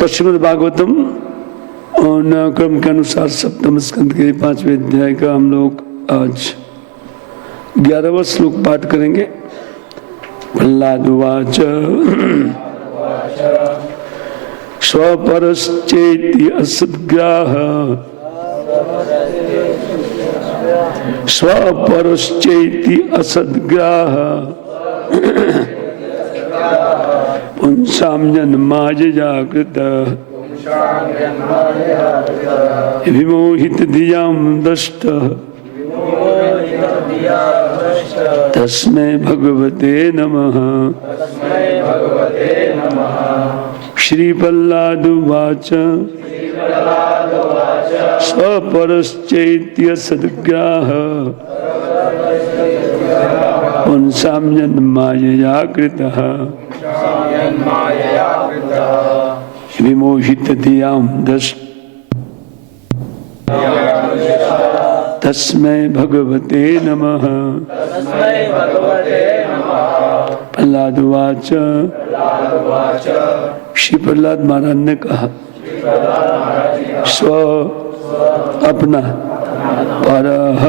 तो श्रीमद् भागवतम और क्रम के अनुसार सप्तम स्कंद के 5वें अध्याय का हम लोग आज 11वां श्लोक पाठ करेंगे। प्रह्लादुवाच स्वपरश्चेति असद्ग्राह स्वपरश्चेति असद्ग्राह पुंसां जन्माय जागृत विमोहित धियां दष्ट तस्मै भगवते नमः। श्री प्रह्लादुवाच स्वपरश्चैत्य सद्ग्राह पुंसां जन्मायया कृतः विमोहित धियां दष्ट तस्मै भगवते नमः। प्रह्लादुवाच श्री प्रह्लाद महाराज ने कहा स्व अपना परः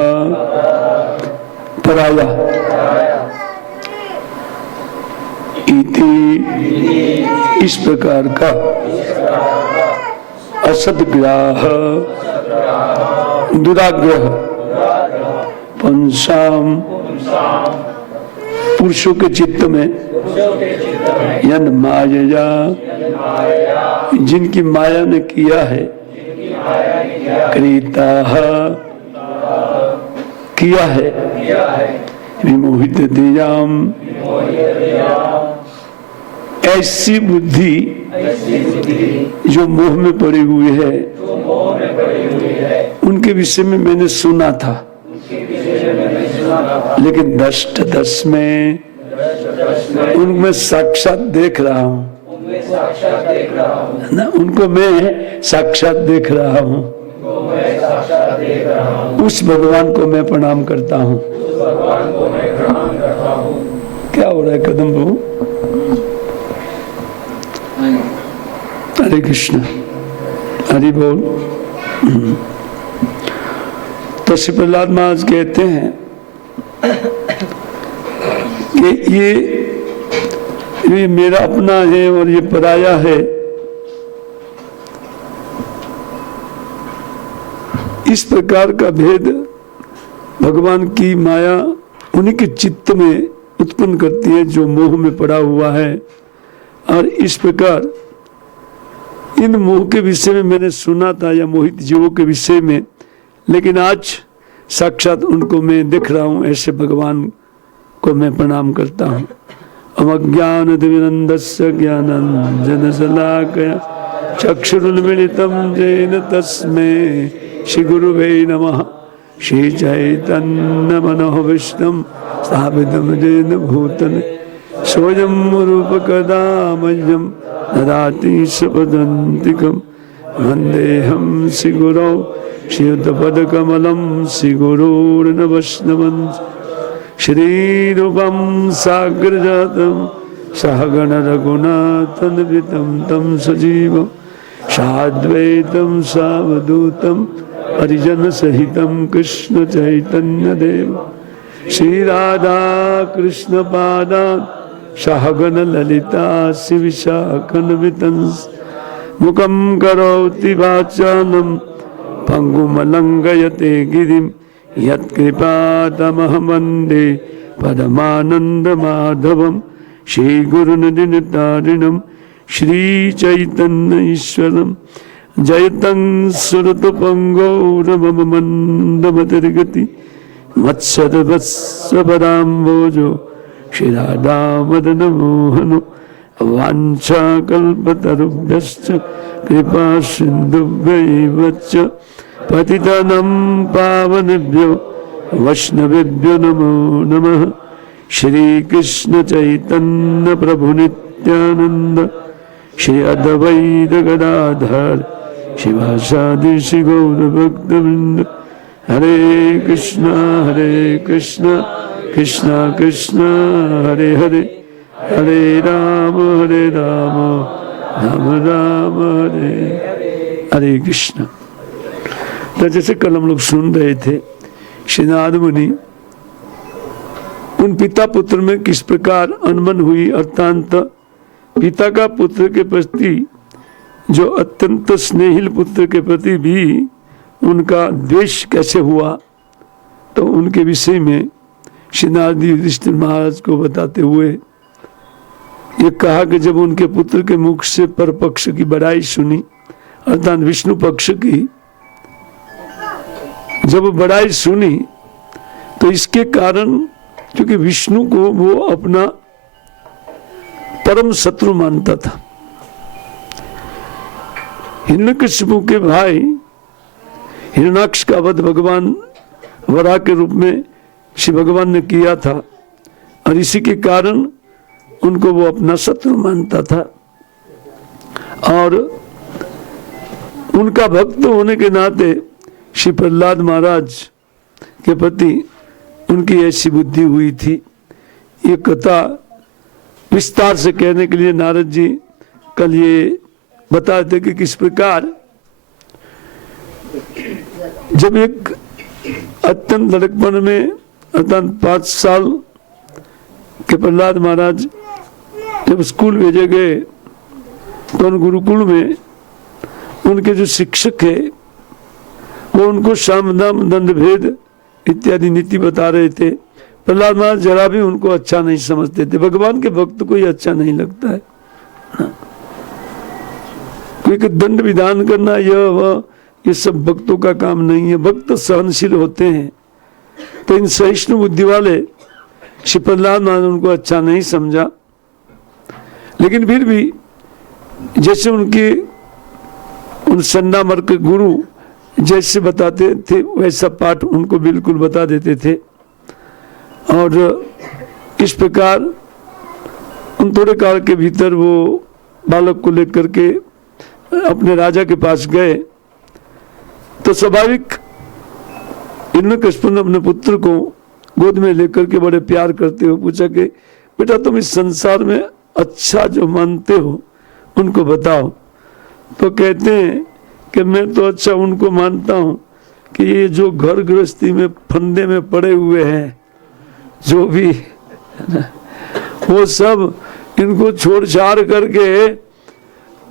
पराया इति इस प्रकार का असद्ग्राह दुराग्रह पुंसाम पुरुषों के चित्त में यन माया जिनकी माया ने किया है क्रीता किया है विमोहित धियाम ऐसी बुद्धि जो मोह में पड़ी हुई है उनके विषय में मैंने सुना था, लेकिन दष्ट दस में उनमें साक्षात देख रहा हूँ ना, उनको मैं साक्षात देख रहा हूँ। उस भगवान को मैं प्रणाम करता हूँ। क्या हो रहा है कदम बाबू? हरे कृष्ण हरि बोल। तो श्री प्रह्लाद महाराज कहते हैं कि ये मेरा अपना है और ये पराया है। इस प्रकार का भेद भगवान की माया उन्हीं के चित्त में उत्पन्न करती है जो मोह में पड़ा हुआ है। और इस प्रकार इन मोह के विषय में मैंने सुना था या मोहित जीवों के विषय में, लेकिन आज साक्षात उनको मैं देख रहा हूँ। ऐसे भगवान को मैं प्रणाम करता हूँ। अमज्ञानतिमिरन्धस्य ज्ञानाञ्जनशलाकया चक्षुरुन्मीलितं येन तस्मै श्रीगुरुवे नमः। श्रीचैतन्यमनोभीष्टं स्थापितं येन भूतले स्वयं रूपकदा मह्यं ददाति स्वपदान्तिकं। वन्देऽहं श्रीगुरौ श्रीयुतपदकमलं श्रीगुरोर्नवैष्णवं श्रीरूपं साग्रजातं सहगण रघुनाथान्वितं तं सजीवं साद्वैतं सावधूतं परिजनसहितं कृष्ण चैतन्यदेव श्रीराधा कृष्णपादान् सहगण ललिता शिविशाखान्वितं मुखं करोति वाचालं पंगुमलंघयते गिरिं यत्कृपातमहं वन्दे परमानन्दमाधवं श्रीगुरुनितारिणं श्रीचैतन्य ईश्वरं जयतं सुरतपङ्गोरमम मन्दमतिर्गति वत्सरवत्सपदाम्बोजो श्रीराधामदनमोहनो वाञ्छाकल्पतरुभ्यश्च कृपा सिन्धुभ्यैव च पतितानं पावनेभ्यो वैष्णवेभ्यो नमो नमः। श्री कृष्ण चैतन्य प्रभु नित्यानंद श्री अद्वैत गदाधर शिवासादि श्री गौर भक्तवृंद। हरे कृष्ण कृष्ण कृष्ण हरे हरे हरे राम राम राम हरे हरे कृष्ण। तो जैसे कल हम लोग सुन रहे थे श्री नारद मुनि उन पिता पुत्र में किस प्रकार अनबन हुई, अर्थात पिता का पुत्र के प्रति जो अत्यंत स्नेहिल पुत्र के प्रति भी उनका द्वेष कैसे हुआ, तो उनके विषय में श्री नारद युधिष्ठिर महाराज को बताते हुए ये कहा कि जब उनके पुत्र के मुख से पर पक्ष की बड़ाई सुनी, अर्थात विष्णु पक्ष की जब बड़ाई सुनी, तो इसके कारण क्योंकि विष्णु को वो अपना परम शत्रु मानता था। हिरण्यकशिपु के भाई हिरण्याक्ष का वध भगवान वराह के रूप में श्री भगवान ने किया था और इसी के कारण उनको वो अपना शत्रु मानता था और उनका भक्त होने के नाते श्री प्रहलाद महाराज के प्रति उनकी ऐसी बुद्धि हुई थी। ये कथा विस्तार से कहने के लिए नारद जी कल ये बताते कि किस प्रकार जब एक अत्यंत लड़कपन में अर्थात 5 साल के प्रहलाद महाराज जब स्कूल भेजे गए तो उन गुरुकुल में उनके जो शिक्षक है वो उनको साम दाम दंड भेद इत्यादि नीति बता रहे थे। प्रहलाद महाराज जरा भी उनको अच्छा नहीं समझते थे। भगवान के भक्त को ये अच्छा नहीं लगता है, क्योंकि दंड विधान करना ये सब भक्तों का काम नहीं है। भक्त सहनशील होते हैं, तो इन सहिष्णु बुद्धि वाले श्री प्रहलाद महाराज उनको अच्छा नहीं समझा। लेकिन फिर भी जैसे उनके उन सन्नामर के गुरु जैसे बताते थे वैसा पाठ उनको बिल्कुल बता देते थे और इस प्रकार उन थोड़े काल के भीतर वो बालक को लेकर के अपने राजा के पास गए। तो स्वाभाविक हिरण्यकशिपु ने अपने पुत्र को गोद में लेकर के बड़े प्यार करते हुए पूछा कि बेटा तुम इस संसार में अच्छा जो मानते हो उनको बताओ। तो कहते हैं कि मैं तो अच्छा उनको मानता हूँ कि ये जो घर गृहस्थी में फंदे में पड़े हुए हैं जो भी वो सब इनको छोड़ छाड़ करके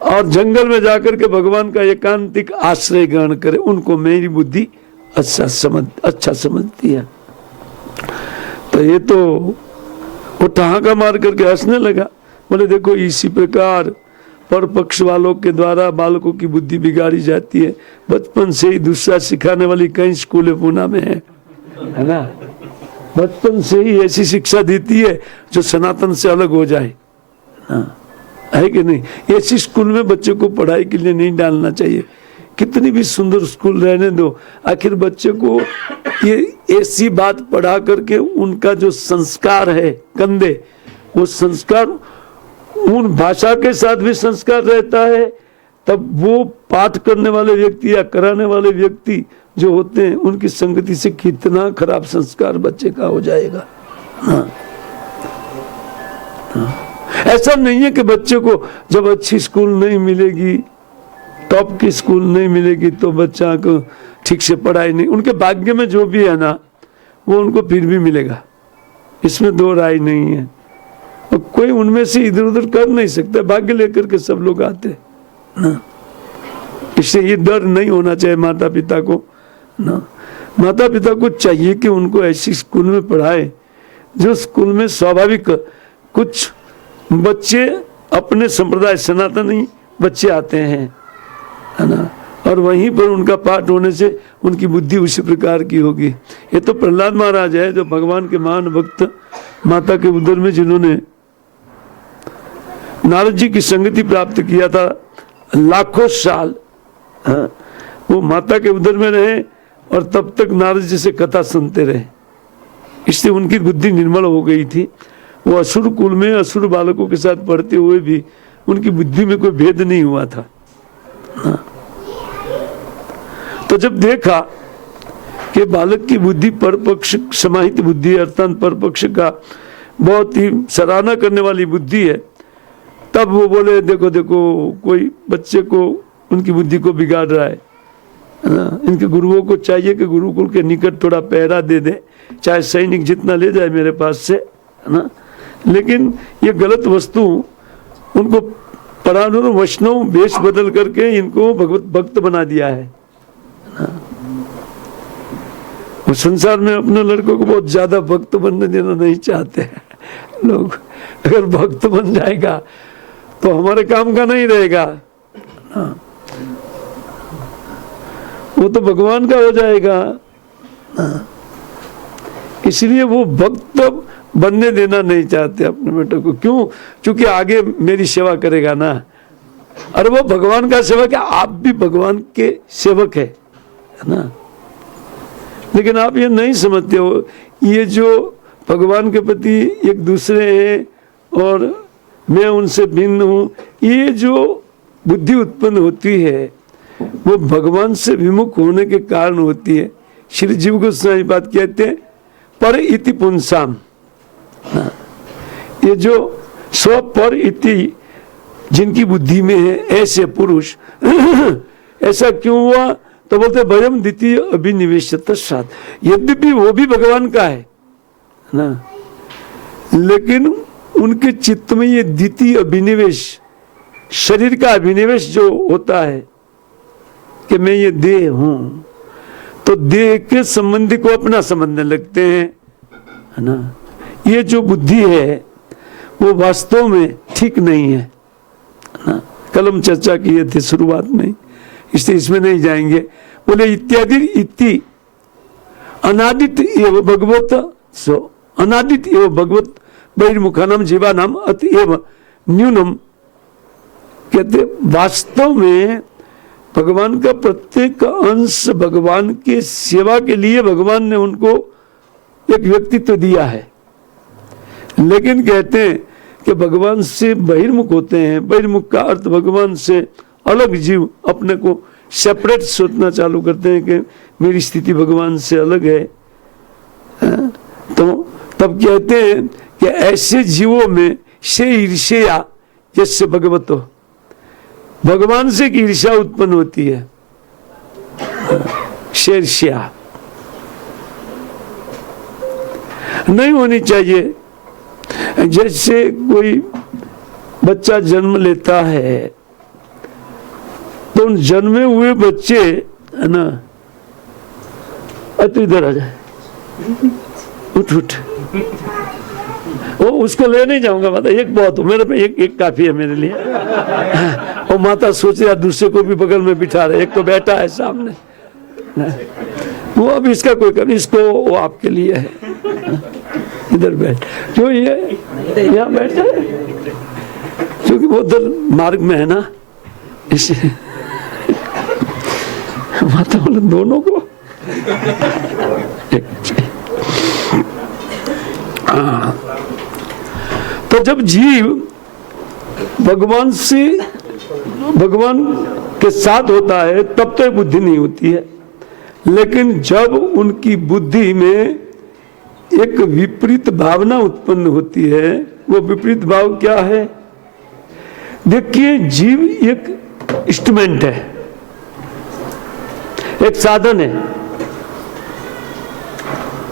और जंगल में जाकर के भगवान का एकांतिक आश्रय ग्रहण करे, उनको मेरी बुद्धि अच्छा समझती है। तो ये तो वो ठहाका मार करके हंसने लगा। बोले देखो इसी प्रकार पर पक्ष वालों के द्वारा बालकों की बुद्धि बिगाड़ी जाती है। बचपन से ही दूसरा सिखाने वाली कई स्कूलें पूना में है ना। बचपन से ही ऐसी शिक्षा देती है जो सनातन से अलग हो जाए, है कि नहीं। ऐसी स्कूल में बच्चे को पढ़ाई के लिए नहीं डालना चाहिए। कितनी भी सुंदर स्कूल रहने दो, आखिर बच्चे को ये ऐसी बात पढ़ा करके उनका जो संस्कार है गंदे, वो संस्कार उन भाषा के साथ भी संस्कार रहता है, तब वो पाठ करने वाले व्यक्ति या कराने वाले व्यक्ति जो होते हैं उनकी संगति से कितना खराब संस्कार बच्चे का हो जाएगा। ऐसा नहीं है कि बच्चे को जब अच्छी स्कूल नहीं मिलेगी, टॉप की स्कूल नहीं मिलेगी तो बच्चा को ठीक से पढ़ाई नहीं, उनके भाग्य में जो भी है ना वो उनको फिर भी मिलेगा, इसमें दो राय नहीं है। और कोई उनमें से इधर उधर कर नहीं सकता, भाग्य लेकर के सब लोग आते ना। इससे ये डर नहीं होना चाहिए माता पिता को ना। माता पिता को चाहिए कि उनको ऐसी स्कूल में पढ़ाए जो स्कूल में स्वाभाविक कुछ बच्चे अपने संप्रदाय सनातनी बच्चे आते हैं, है ना, और वहीं पर उनका पाठ होने से उनकी बुद्धि उसी प्रकार की होगी। ये तो प्रहलाद महाराज है जो भगवान के महान भक्त, माता के उदर में जिन्होंने नारद जी की संगति प्राप्त किया था लाखों साल, हाँ, वो माता के उदर में रहे और तब तक नारद जी से कथा सुनते रहे, इससे उनकी बुद्धि निर्मल हो गई थी। वो असुर कुल में असुर बालकों के साथ पढ़ते हुए भी उनकी बुद्धि में कोई भेद नहीं हुआ था। हाँ। तो जब देखा कि बालक की बुद्धि परपक्ष समाहित बुद्धि अर्थात परपक्ष का बहुत ही सराहना करने वाली बुद्धि है, तब वो बोले देखो देखो कोई बच्चे को उनकी बुद्धि को बिगाड़ रहा है ना। इनके गुरुओं को चाहिए कि गुरुकुल के निकट थोड़ा पहरा दे दे, चाहे सैनिक जितना ले जाए मेरे पास से, है ना। लेकिन ये गलत वस्तु उनको परानुर वैष्णव वेश बदल करके इनको भगवत भक्त बना दिया है ना। और संसार में अपने लड़कों को बहुत ज्यादा भक्त बनने देना नहीं चाहते हैं लोग। अगर भक्त बन जाएगा तो हमारे काम का नहीं रहेगा ना, वो तो भगवान का हो जाएगा ना। इसलिए वो भक्त बनने देना नहीं चाहते अपने बेटे को। क्यों? क्योंकि आगे मेरी सेवा करेगा ना। अरे वो भगवान का सेवक है, आप भी भगवान के सेवक है ना। लेकिन आप ये नहीं समझते हो, ये जो भगवान के प्रति एक दूसरे हैं और मैं उनसे भिन्न हूँ, ये जो बुद्धि उत्पन्न होती है वो भगवान से विमुख होने के कारण होती है। श्री जीव गोस्वामी बात कहते हैं पर इति पुंसाम, ये जो स्व पर इति जिनकी बुद्धि में है ऐसे पुरुष ऐसा क्यों हुआ? तो बोलते भयम द्वितीय अभिनिवेशत साथ। यद्यपि वो भी भगवान का है ना, लेकिन उनके चित्त में ये द्वितीय अभिनिवेश, शरीर का अभिनिवेश जो होता है कि मैं ये देह हूं, तो देह के संबंधी को अपना समझने लगते हैं, है ना। ये जो बुद्धि है वो वास्तव में ठीक नहीं है ना। कल हम चर्चा किए थे शुरुआत में, इसलिए इसमें नहीं जाएंगे। बोले इत्यादि इति अनादित एव भगवत, सो अनादित एव भगवत बहिर्मुखानाम जीवानाम अतएव न्यूनम। कहते वास्तव में भगवान का प्रत्येक अंश भगवान के सेवा के लिए भगवान ने उनको एक व्यक्तित्व दिया है, लेकिन कहते हैं कि भगवान से बहिर्मुख होते हैं। बहिर्मुख का अर्थ भगवान से अलग जीव अपने को सेपरेट सोचना चालू करते हैं कि मेरी स्थिति भगवान से अलग है। तो तब कहते हैं कि ऐसे जीवों में से ईर्ष्या जैसे भगवतो, भगवान से ईर्ष्या उत्पन्न होती है, ईर्ष्या नहीं होनी चाहिए। जैसे कोई बच्चा जन्म लेता है तो उन जन्मे हुए बच्चे, है ना, तो इधर आ जाए, उठ उठ, वो उसको ले नहीं जाऊंगा, मतलब एक बहुत हो मेरे पे, एक काफी है मेरे लिए। और माता सोच रहा दूसरे को भी बगल में बिठा रहे, एक तो बैठा है सामने, वो अब इसका कोई कर, इसको वो आपके लिए है, इधर बैठ। क्यों ये यहाँ बैठा है? क्योंकि वो उधर मार्ग में है ना, इसे माता बोले दोनों को तो जब जीव भगवान से, भगवान के साथ होता है तब तो बुद्धि नहीं होती है। लेकिन जब उनकी बुद्धि में एक विपरीत भावना उत्पन्न होती है, वो विपरीत भाव क्या है? देखिए, जीव एक इंस्ट्रूमेंट है, एक साधन है।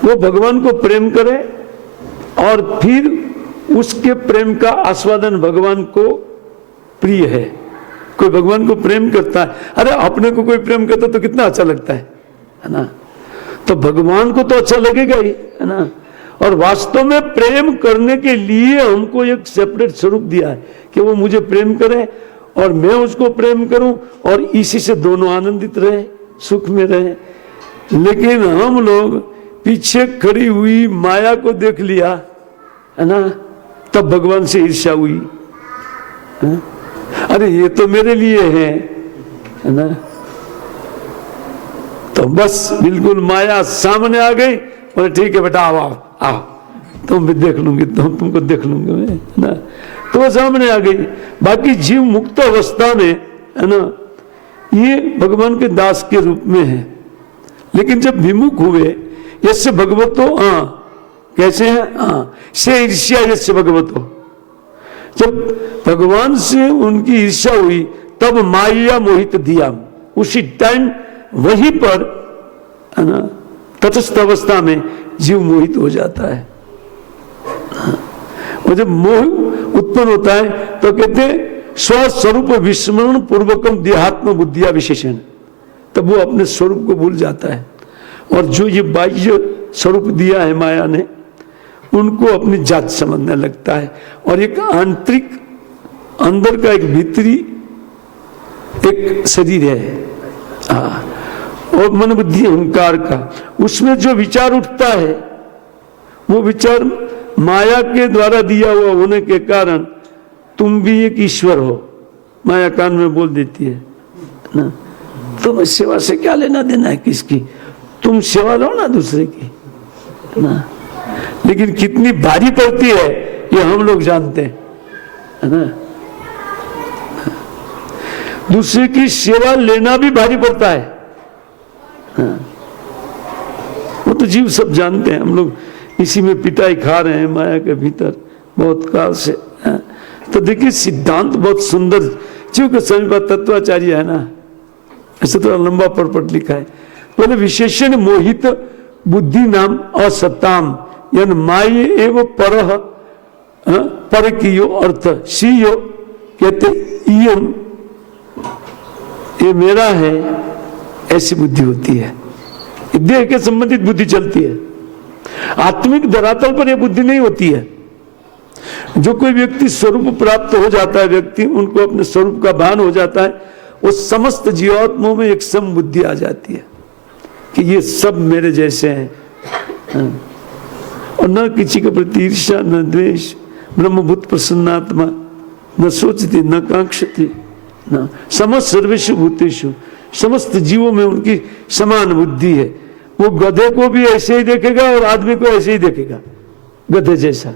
वो भगवान को प्रेम करे और फिर उसके प्रेम का आस्वादन भगवान को प्रिय है। कोई भगवान को प्रेम करता है, अरे अपने को कोई प्रेम करता तो कितना अच्छा लगता है ना। तो भगवान को तो अच्छा लगेगा ही, है ना। और वास्तव में प्रेम करने के लिए हमको एक सेपरेट स्वरूप दिया है कि वो मुझे प्रेम करे और मैं उसको प्रेम करूं और इसी से दोनों आनंदित रहे, सुख में रहे। लेकिन हम लोग पीछे खड़ी हुई माया को देख लिया, है ना, तब भगवान से ईर्ष्या हुई, है? अरे ये तो मेरे लिए है ना। तो बस बिल्कुल माया सामने आ गई, बोले ठीक है बेटा आओ आओ आओ, तुम भी देख लूंगी, तुमको देख लूंगी मैं, है ना। तो वो सामने आ गई। बाकी जीव मुक्त अवस्था में, है ना, ये भगवान के दास के रूप में है। लेकिन जब विमुख हुए, यस्य भगवतो, कैसे है, से ईर्ष्या यस्य भगवतो, जब भगवान से उनकी ईर्ष्या हुई तब माया मोहित दिया, उसी टाइम वहीं पर है ना तटस्थ अवस्था में जीव मोहित हो जाता है। और जब मोह उत्पन्न होता है तो कहते हैं स्वस्वरूप विस्मरण पूर्वकम देहात्म बुद्धिया विशेषण, तब वो अपने स्वरूप को भूल जाता है और जो ये बाह्य स्वरूप दिया है माया ने उनको अपनी जात समझने लगता है। और एक आंतरिक अंदर का एक भीतरी एक शरीर है और मन बुद्धि अहंकार का, उसमें जो विचार उठता है वो विचार माया के द्वारा दिया हुआ होने के कारण तुम भी एक ईश्वर हो, माया कान में बोल देती है ना, तुम्हें सेवा से क्या लेना देना है किसकी, तुम सेवा लो ना दूसरे की ना। लेकिन कितनी भारी पड़ती है ये हम लोग जानते हैं, है ना। दूसरे की सेवा लेना भी भारी पड़ता है, वो तो जीव सब जानते हैं। हम लोग इसी में पिटाई खा रहे हैं माया के भीतर बहुत काल से। तो देखिए सिद्धांत बहुत सुंदर, जीव के समय तत्वाचार्य है ना, ऐसे थोड़ा लंबा पढ़ लिखा है। बोले विशेषण मोहित बुद्धि नाम असत्ताम यन माय एव परह पर कियो अर्थ सीयो, कहते इयम ये मेरा है, ऐसी बुद्धि होती है। देह के संबंधित बुद्धि चलती है, आत्मिक धरातल पर यह बुद्धि नहीं होती है। जो कोई व्यक्ति स्वरूप प्राप्त हो जाता है, व्यक्ति उनको अपने स्वरूप का भान हो जाता है, वो समस्त जीवात्माओं में एक सम बुद्धि आ जाती है कि ये सब मेरे जैसे हैं और न किसी के प्रति ईर्ष्या न द्वेष, ब्रह्मभूत प्रसन्नात्मा, न सोचती न कांक्षती न समस्त सर्वेषु भूतेषु, समस्त जीवों में उनकी समान बुद्धि है। वो गधे को भी ऐसे ही देखेगा और आदमी को ऐसे ही देखेगा, गधे जैसा,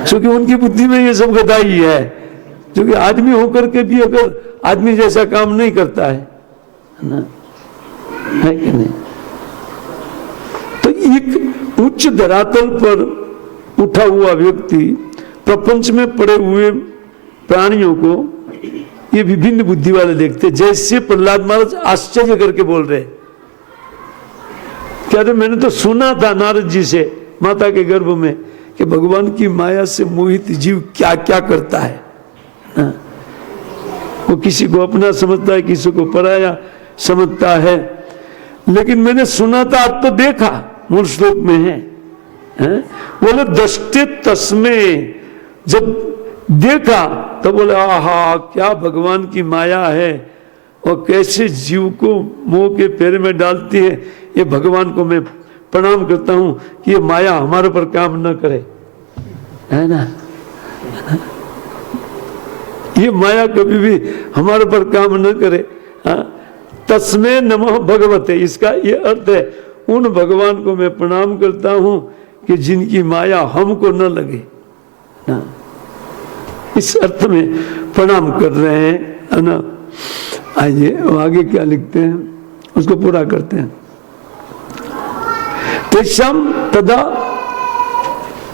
क्योंकि उनकी बुद्धि में ये सब गधा ही है। क्योंकि आदमी होकर के भी अगर आदमी जैसा काम नहीं करता है ना, है कि नहीं। तो एक उच्च धरातल पर उठा हुआ व्यक्ति प्रपंच में पड़े हुए प्राणियों को ये विभिन्न बुद्धि वाले देखते, जैसे प्रहलाद महाराज आश्चर्य करके बोल रहे, क्या रे मैंने तो सुना था नारद जी से माता के गर्भ में कि भगवान की माया से मोहित जीव क्या क्या करता है ना? वो किसी को अपना समझता है, किसी को पराया समझता है। लेकिन मैंने सुना था, अब तो देखा, मूल श्लोक में है, बोले दृष्टि तस्मे, जब देखा तो बोले आहा क्या भगवान की माया है और कैसे जीव को मोह के पैर में डालती है। ये भगवान को मैं प्रणाम करता हूं कि ये माया हमारे पर काम न करे, है ना। ये माया कभी भी हमारे पर काम न करे। तस्मै नमः भगवते, इसका ये अर्थ है उन भगवान को मैं प्रणाम करता हूं कि जिनकी माया हमको न लगे ना, इस अर्थ में प्रणाम कर रहे हैं, है ना। आइए आगे क्या लिखते हैं उसको पूरा करते हैं। तेषाम तदा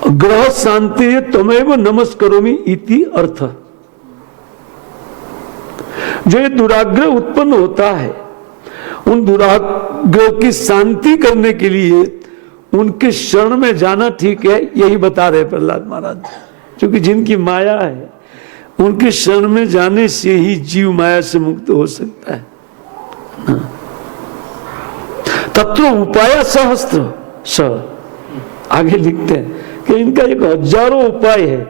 ग्रह शांति त्वमेव नमस्करोमि इति अर्थ। जो ये दुराग्रह उत्पन्न होता है, उन दुराग्रह की शांति करने के लिए उनके शरण में जाना ठीक है, यही बता रहे प्रहलाद महाराज। क्योंकि जिनकी माया है उनके शरण में जाने से ही जीव माया से मुक्त हो सकता है। तत्व उपाय सहस्त्र स, आगे लिखते हैं कि इनका एक हजारों उपाय है।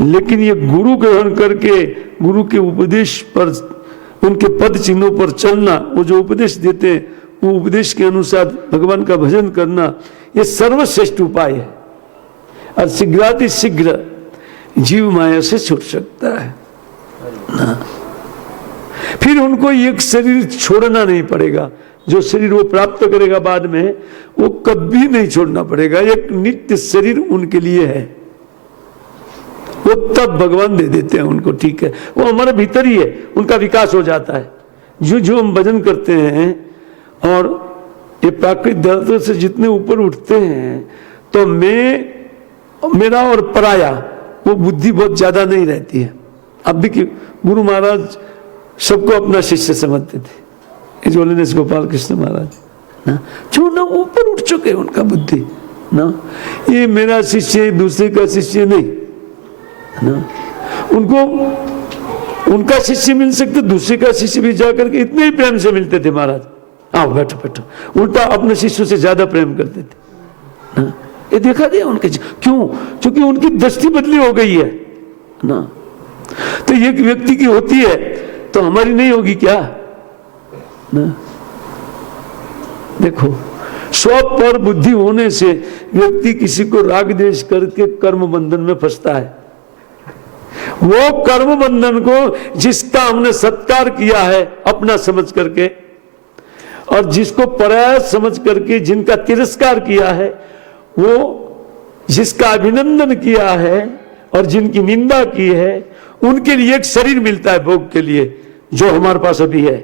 लेकिन ये गुरु ग्रहण करके गुरु के उपदेश पर, उनके पद चिन्हों पर चलना, वो जो उपदेश देते हैं वो उपदेश के अनुसार भगवान का भजन करना, ये सर्वश्रेष्ठ उपाय है। और शीघ्राति शीघ्र जीव माया से छूट सकता है ना। फिर उनको एक शरीर छोड़ना नहीं पड़ेगा, जो शरीर वो प्राप्त करेगा बाद में वो कभी नहीं छोड़ना पड़ेगा। एक नित्य शरीर उनके लिए है, वो तब भगवान दे देते हैं उनको, ठीक है, वो हमारे भीतर ही है, उनका विकास हो जाता है। जो हम भजन करते हैं और ये प्राकृतिक धरती से जितने ऊपर उठते हैं, तो मैं, मेरा और पराया वो बुद्धि बहुत ज्यादा नहीं रहती है। अब भी गुरु महाराज सबको अपना शिष्य समझते थे, इस होलिनेस गोपाल कृष्ण महाराज ना, जो ना ऊपर उठ चुके उनका बुद्धि ना, ये मेरा शिष्य दूसरे का शिष्य नहीं ना, उनको उनका शिष्य मिल सकते, दूसरे का शिष्य भी जाकर के इतने ही प्रेम से मिलते थे महाराज, आओ बैठो बैठो, उल्टा अपने शिष्यों से ज्यादा प्रेम करते थे ना। ये देखा गया उनके, क्यों? क्योंकि उनकी दृष्टि बदली हो गई है ना। तो एक व्यक्ति की होती है तो हमारी नहीं होगी क्या ना? देखो, स्वपर बुद्धि होने से व्यक्ति किसी को राग द्वेष करके कर्म बंधन में फंसता है। वो कर्म बंधन को जिसका हमने सत्कार किया है अपना समझ करके, और जिसको पराया समझ करके जिनका तिरस्कार किया है, वो जिसका अभिनंदन किया है और जिनकी निंदा की है, उनके लिए एक शरीर मिलता है भोग के लिए, जो हमारे पास अभी है।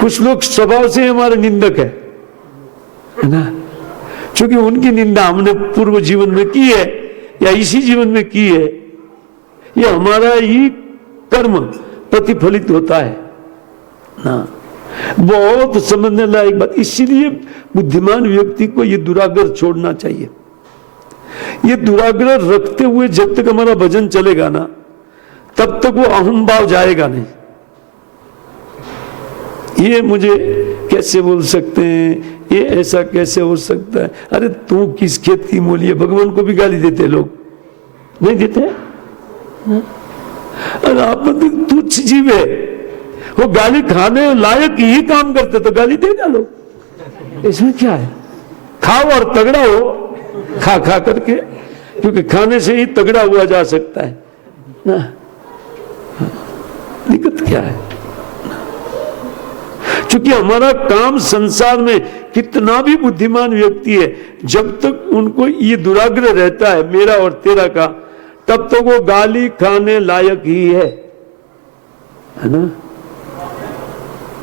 कुछ लोग स्वभाव से हमारे निंदक है ना, क्योंकि उनकी निंदा हमने पूर्व जीवन में की है या इसी जीवन में की है, ये हमारा ही कर्म प्रतिफलित होता है ना। बहुत समझने लायक बात, इसीलिए बुद्धिमान व्यक्ति को ये दुराग्रह छोड़ना चाहिए। ये दुराग्रह रखते हुए जब तक हमारा भजन चलेगा ना, तब तक वो अहम भाव जाएगा नहीं। ये मुझे कैसे बोल सकते हैं, ये ऐसा कैसे हो सकता है, अरे तू किस खेत की मूली है, भगवान को भी गाली देते लोग, नहीं देते? अरे आप तुच्छ जीव है, वो गाली खाने लायक ही काम करते तो गाली देगा लोग, इसमें क्या है? खाओ और तगड़ा हो, खा खा करके, क्योंकि खाने से ही तगड़ा हुआ जा सकता है ना। दिक्कत क्या है? क्योंकि हमारा काम संसार में कितना भी बुद्धिमान व्यक्ति है, जब तक उनको ये दुराग्रह रहता है मेरा और तेरा का, तब तक वो गाली खाने लायक ही है ना।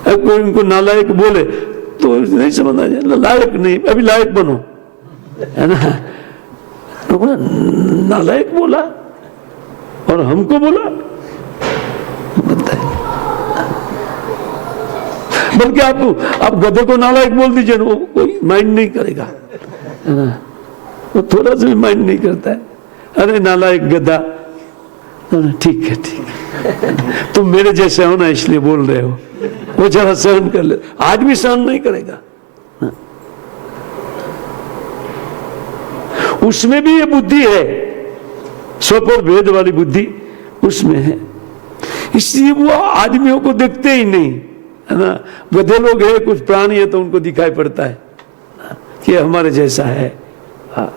कोई उनको नालायक बोले तो नहीं समझना चाहिए, लायक नहीं, अभी लायक बनो, है ना। तो नालायक बोला और हमको बोला, बल्कि आप गधे को नालायक बोल दीजिए, वो कोई माइंड नहीं करेगा, है ना। वो थोड़ा सा भी माइंड नहीं करता है, अरे नालायक गधा, ठीक है ठीक है, तुम मेरे जैसे हो ना इसलिए बोल रहे हो, वो जरा सहन कर ले, आज भी सहन नहीं करेगा। उसमें भी ये बुद्धि है, स्वपर भेद वाली बुद्धि उसमें है, इसलिए वो आदमियों को देखते ही नहीं, है ना। गधे लोग है, कुछ प्राणी है तो उनको दिखाई पड़ता है कि हमारे जैसा है। हाँ,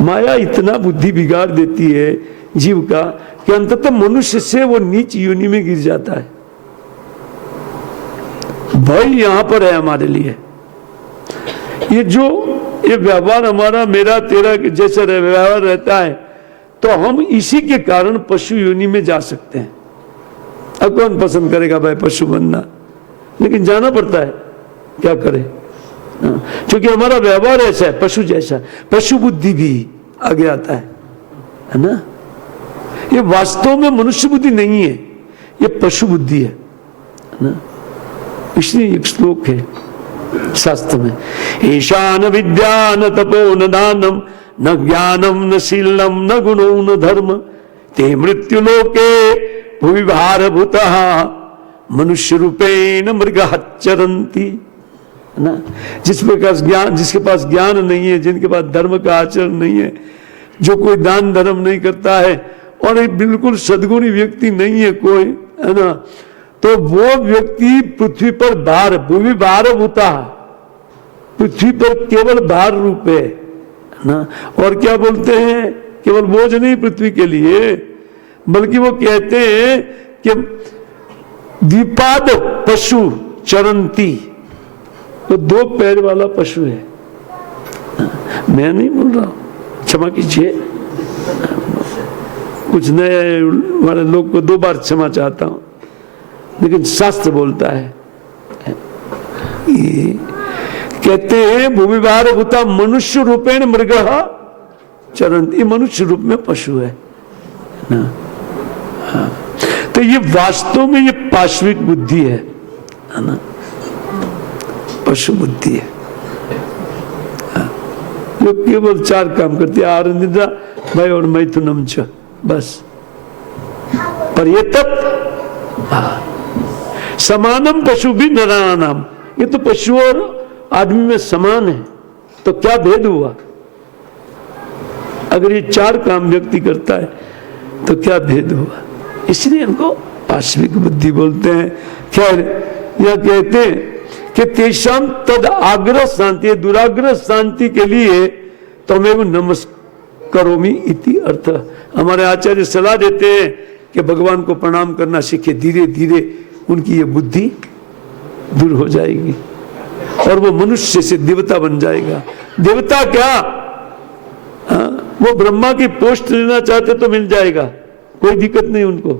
माया इतना बुद्धि बिगाड़ देती है जीव का कि अंततः मनुष्य से वो नीच योनि में गिर जाता है। भय यहां पर है हमारे लिए, ये व्यवहार हमारा मेरा तेरा जैसा व्यवहार रहता है, तो हम इसी के कारण पशु योनि में जा सकते हैं। अब कौन पसंद करेगा भाई पशु बनना, लेकिन जाना पड़ता है, क्या करें, क्योंकि हमारा व्यवहार ऐसा है पशु जैसा। पशु बुद्धि भी आगे आता है ना। ये वास्तव में मनुष्य बुद्धि नहीं है, ये पशु बुद्धि है ना। इसलिए एक श्लोक है शास्त्र में, ईशान विद्या न तपो न दानम न ज्ञानम न शीलम न गुणो न धर्म ते मृत्यु लोके भुवि भारभूतः मनुष्य रूपेण मृगः चरन्ति ना। जिसके पास ज्ञान नहीं है, जिनके पास धर्म का आचरण नहीं है, जो कोई दान धर्म नहीं करता है और एक बिल्कुल सद्गुणी व्यक्ति नहीं है कोई, है ना, तो वो व्यक्ति पृथ्वी पर भार, भूमि भारभूतः, पृथ्वी पर केवल भार रूप है ना। और क्या बोलते हैं, केवल बोझ नहीं पृथ्वी के लिए, बल्कि वो कहते हैं कि द्विपाद पशु चरंती, तो दो पैर वाला पशु है। मैं नहीं बोल रहा हूं, क्षमा कीजिए, कुछ नए वाले लोग को 2 बार क्षमा चाहता हूं, लेकिन शास्त्र बोलता है, कहते हैं भूमि भारभूता मनुष्य रूपेण मृगः चरण, ये मनुष्य रूप में पशु है ना। हाँ। तो ये वास्तव में ये पाश्विक बुद्धि है ना, पशु बुद्धि है। हाँ। जो केवल 4 काम करती है, आहार निद्रा भय और मैथुनम च, बस। पर ये तत् समानम पशु भी नराणाम, ये तो पशु और आदमी में समान है, तो क्या भेद हुआ? अगर ये 4 काम व्यक्ति करता है तो क्या भेद हुआ? इसलिए इनको पाश्विक बुद्धि बोलते हैं। खैर, यह कहते हैं कि तेषाम तद आग्रह शांति, दुराग्रह शांति के लिए तमेव नमस्करोमि इति अर्थ। हमारे आचार्य सलाह देते हैं कि भगवान को प्रणाम करना सीखे, धीरे धीरे उनकी ये बुद्धि दूर हो जाएगी और वो मनुष्य से देवता बन जाएगा। देवता क्या, वो ब्रह्मा की पोस्ट लेना चाहते तो मिल जाएगा, कोई दिक्कत नहीं उनको,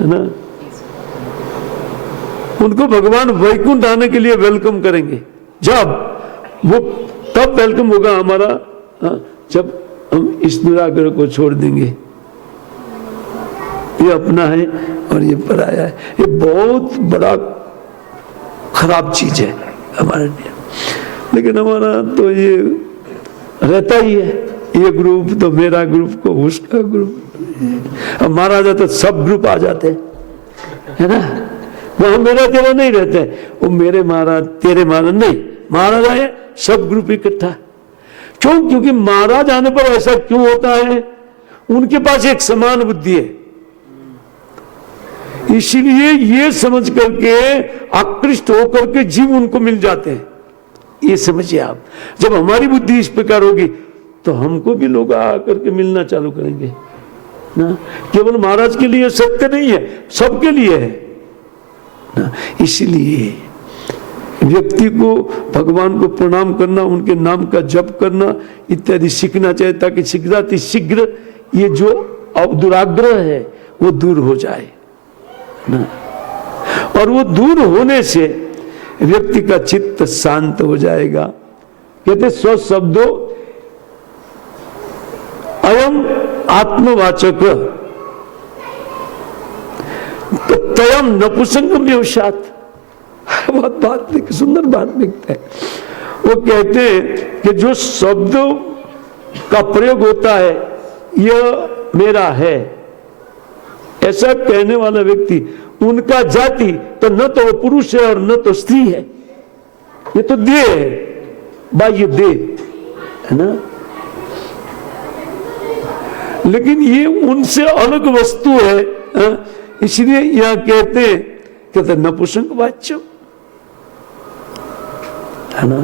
है ना। उनको भगवान वैकुंठ आने के लिए वेलकम करेंगे। जब वो तब वेलकम होगा हमारा, जब हम इस दुराग्रह को छोड़ देंगे। ये अपना है और ये पराया है, ये बहुत बड़ा खराब चीज है हमारे लिए। लेकिन हमारा तो ये रहता ही है, ये ग्रुप तो मेरा ग्रुप को उसका ग्रुप। अब मारा जाता तो सब ग्रुप आ जाते है ना, वहां मेरा तेरा नहीं रहता है, वो मेरे महाराज तेरे महाराज नहीं, महाराज आए सब ग्रुप इकट्ठा। क्यों? क्योंकि महाराज आने पर ऐसा क्यों होता है? उनके पास एक समान बुद्धि है, इसीलिए ये समझ करके आकृष्ट होकर के जीव उनको मिल जाते हैं। ये समझिए आप, जब हमारी बुद्धि इस प्रकार होगी तो हमको भी लोग आकर के मिलना चालू करेंगे ना। केवल महाराज के लिए सत्य नहीं है, सबके लिए है ना। इसलिए व्यक्ति को भगवान को प्रणाम करना, उनके नाम का जप करना इत्यादि सीखना चाहिए, ताकि शीघ्र ये जो दुराग्रह है वो दूर हो जाए ना। और वो दूर होने से व्यक्ति का चित्त शांत हो जाएगा। कहते स्व शब्दों अयम आत्मवाचक तयम नपुंसक व्यवसात। बहुत बात, सुंदर बात लिखते हैं। वो कहते हैं कि जो शब्द का प्रयोग होता है यह मेरा है, ऐसा कहने वाला व्यक्ति, उनका जाति तो न तो वो पुरुष है और न तो स्त्री है, ये तो देह है, बाह्य देह है ना। लेकिन ये उनसे अलग वस्तु है, इसलिए यह कहते नपुंसक वाच्य है ना।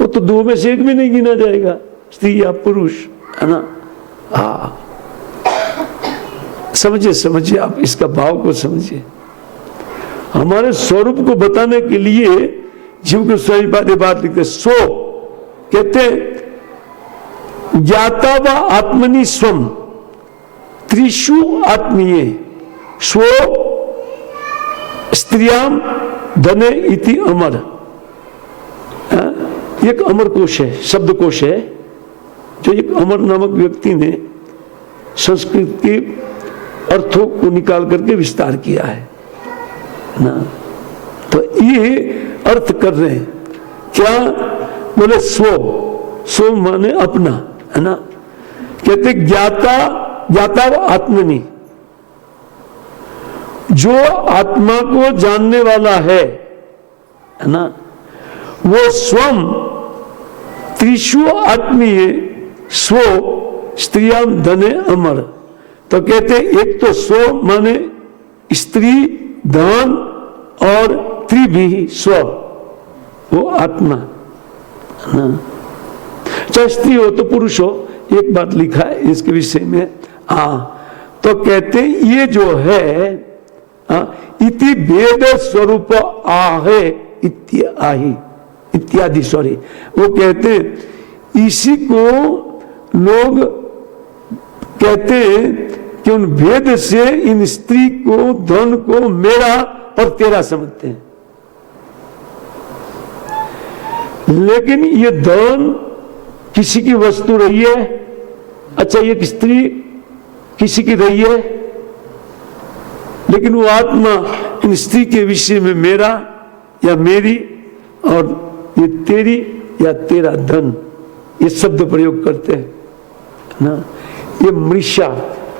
वो तो 2 में से 1 भी नहीं गिना जाएगा, स्त्री या पुरुष, है ना। हाँ, समझिए आप इसका भाव को समझिए। हमारे स्वरूप को बताने के लिए जीव के स्वामी बात लिखते, सो कहते ज्ञाता व आत्मनि स्वम त्रिषु आत्मीय स्व स्त्रियाम धने इति अमर। एक अमर कोश है, शब्द कोश है, जो एक अमर नामक व्यक्ति ने संस्कृत के अर्थों को निकाल करके विस्तार किया है ना। तो ये अर्थ कर रहे हैं क्या? बोले स्व माने अपना, है ना। कहते ज्ञाता व आत्मनि, जो आत्मा को जानने वाला है ना, वो स्वम त्रिषु आत्मीय स्व स्त्रियाम धने अमर। तो कहते एक तो स्व माने स्त्री, धन और त्रिभी स्व, वो आत्मा ना। चाहे स्त्री हो तो पुरुष हो, एक बात लिखा है इसके विषय में। तो कहते ये जो है इति भेद स्वरूप आहे इत्यादि सॉरी, वो कहते इसी को लोग कहते हैं कि उन भेद से इन स्त्री को, धन को मेरा और तेरा समझते हैं। लेकिन ये धन किसी की वस्तु रही है अच्छा ये स्त्री किसी की रही है, लेकिन वो आत्मा इन स्त्री के विषय में मेरा या मेरी और ये तेरी या तेरा धन, ये शब्द प्रयोग करते हैं ना। ये मृषा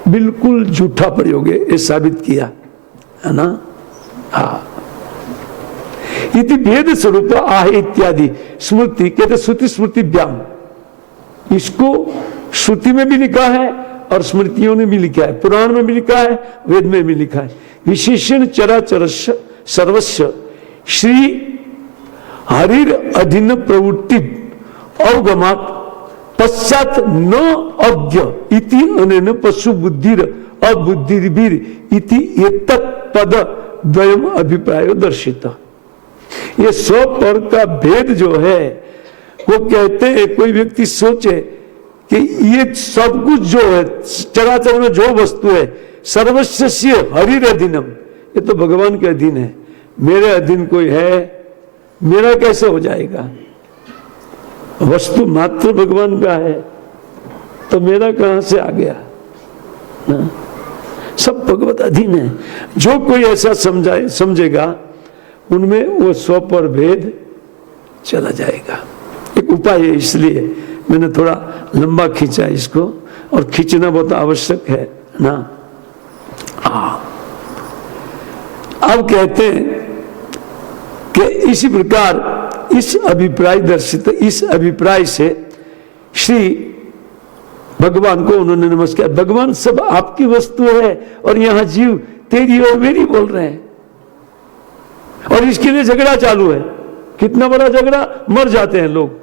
बिल्कुल झूठा प्रयोग है, ये साबित किया है ना। हाँ, इति भेद स्वरूप आहे इत्यादि स्मृति कहते, श्रुति स्मृति व्याम, इसको श्रुति में भी लिखा है और स्मृतियों ने भी लिखा है, पुराण में भी लिखा है, वेद में भी लिखा है। विशेषण चराचर सर्वस्व श्री हरिर अधीन प्रवृत्ति अवगमात पश्चात न अज्ञ इति अनेन पशु बुद्धिर अबुद्धिर्भिर इति एतत् पद द्वयम अभिप्रायो दर्शित। ये स्व पर का भेद जो है, वो कहते हैं कोई व्यक्ति सोचे कि ये सब कुछ जो है चराचर में जो वस्तु है सर्वस्व हरिर अधीनम, ये तो भगवान के अधीन है, मेरे अधीन कोई है, मेरा कैसे हो जाएगा? वस्तु मात्र भगवान का है तो मेरा कहां से आ गया ना? सब भगवत अधीन है। जो कोई ऐसा समझेगा उनमें वो स्व पर भेद चला जाएगा। एक उपाय है, इसलिए मैंने थोड़ा लंबा खींचा इसको, और खींचना बहुत आवश्यक है ना। अब कहते हैं कि इसी प्रकार इस अभिप्राय दर्शित, इस अभिप्राय से श्री भगवान को उन्होंने नमस्कार। भगवान सब आपकी वस्तु है और यहां जीव तेरी और मेरी बोल रहे हैं, और इसके लिए झगड़ा चालू है। कितना बड़ा झगड़ा, मर जाते हैं लोग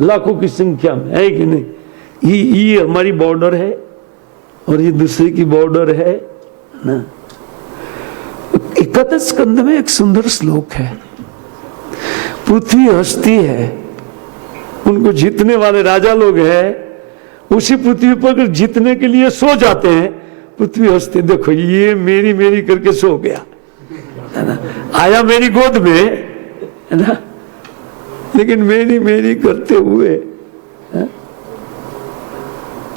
लाखों की संख्या में, है कि नहीं? ये हमारी बॉर्डर है और ये दूसरे की बॉर्डर है ना। 31 स्कंद में एक सुंदर श्लोक है, पृथ्वी हस्ती है, उनको जीतने वाले राजा लोग हैं, उसी पृथ्वी पर जीतने के लिए सो जाते हैं। पृथ्वी हस्ती, देखो ये मेरी मेरी करके सो गया है ना, आया मेरी गोद में है ना, लेकिन मेरी मेरी करते हुए है?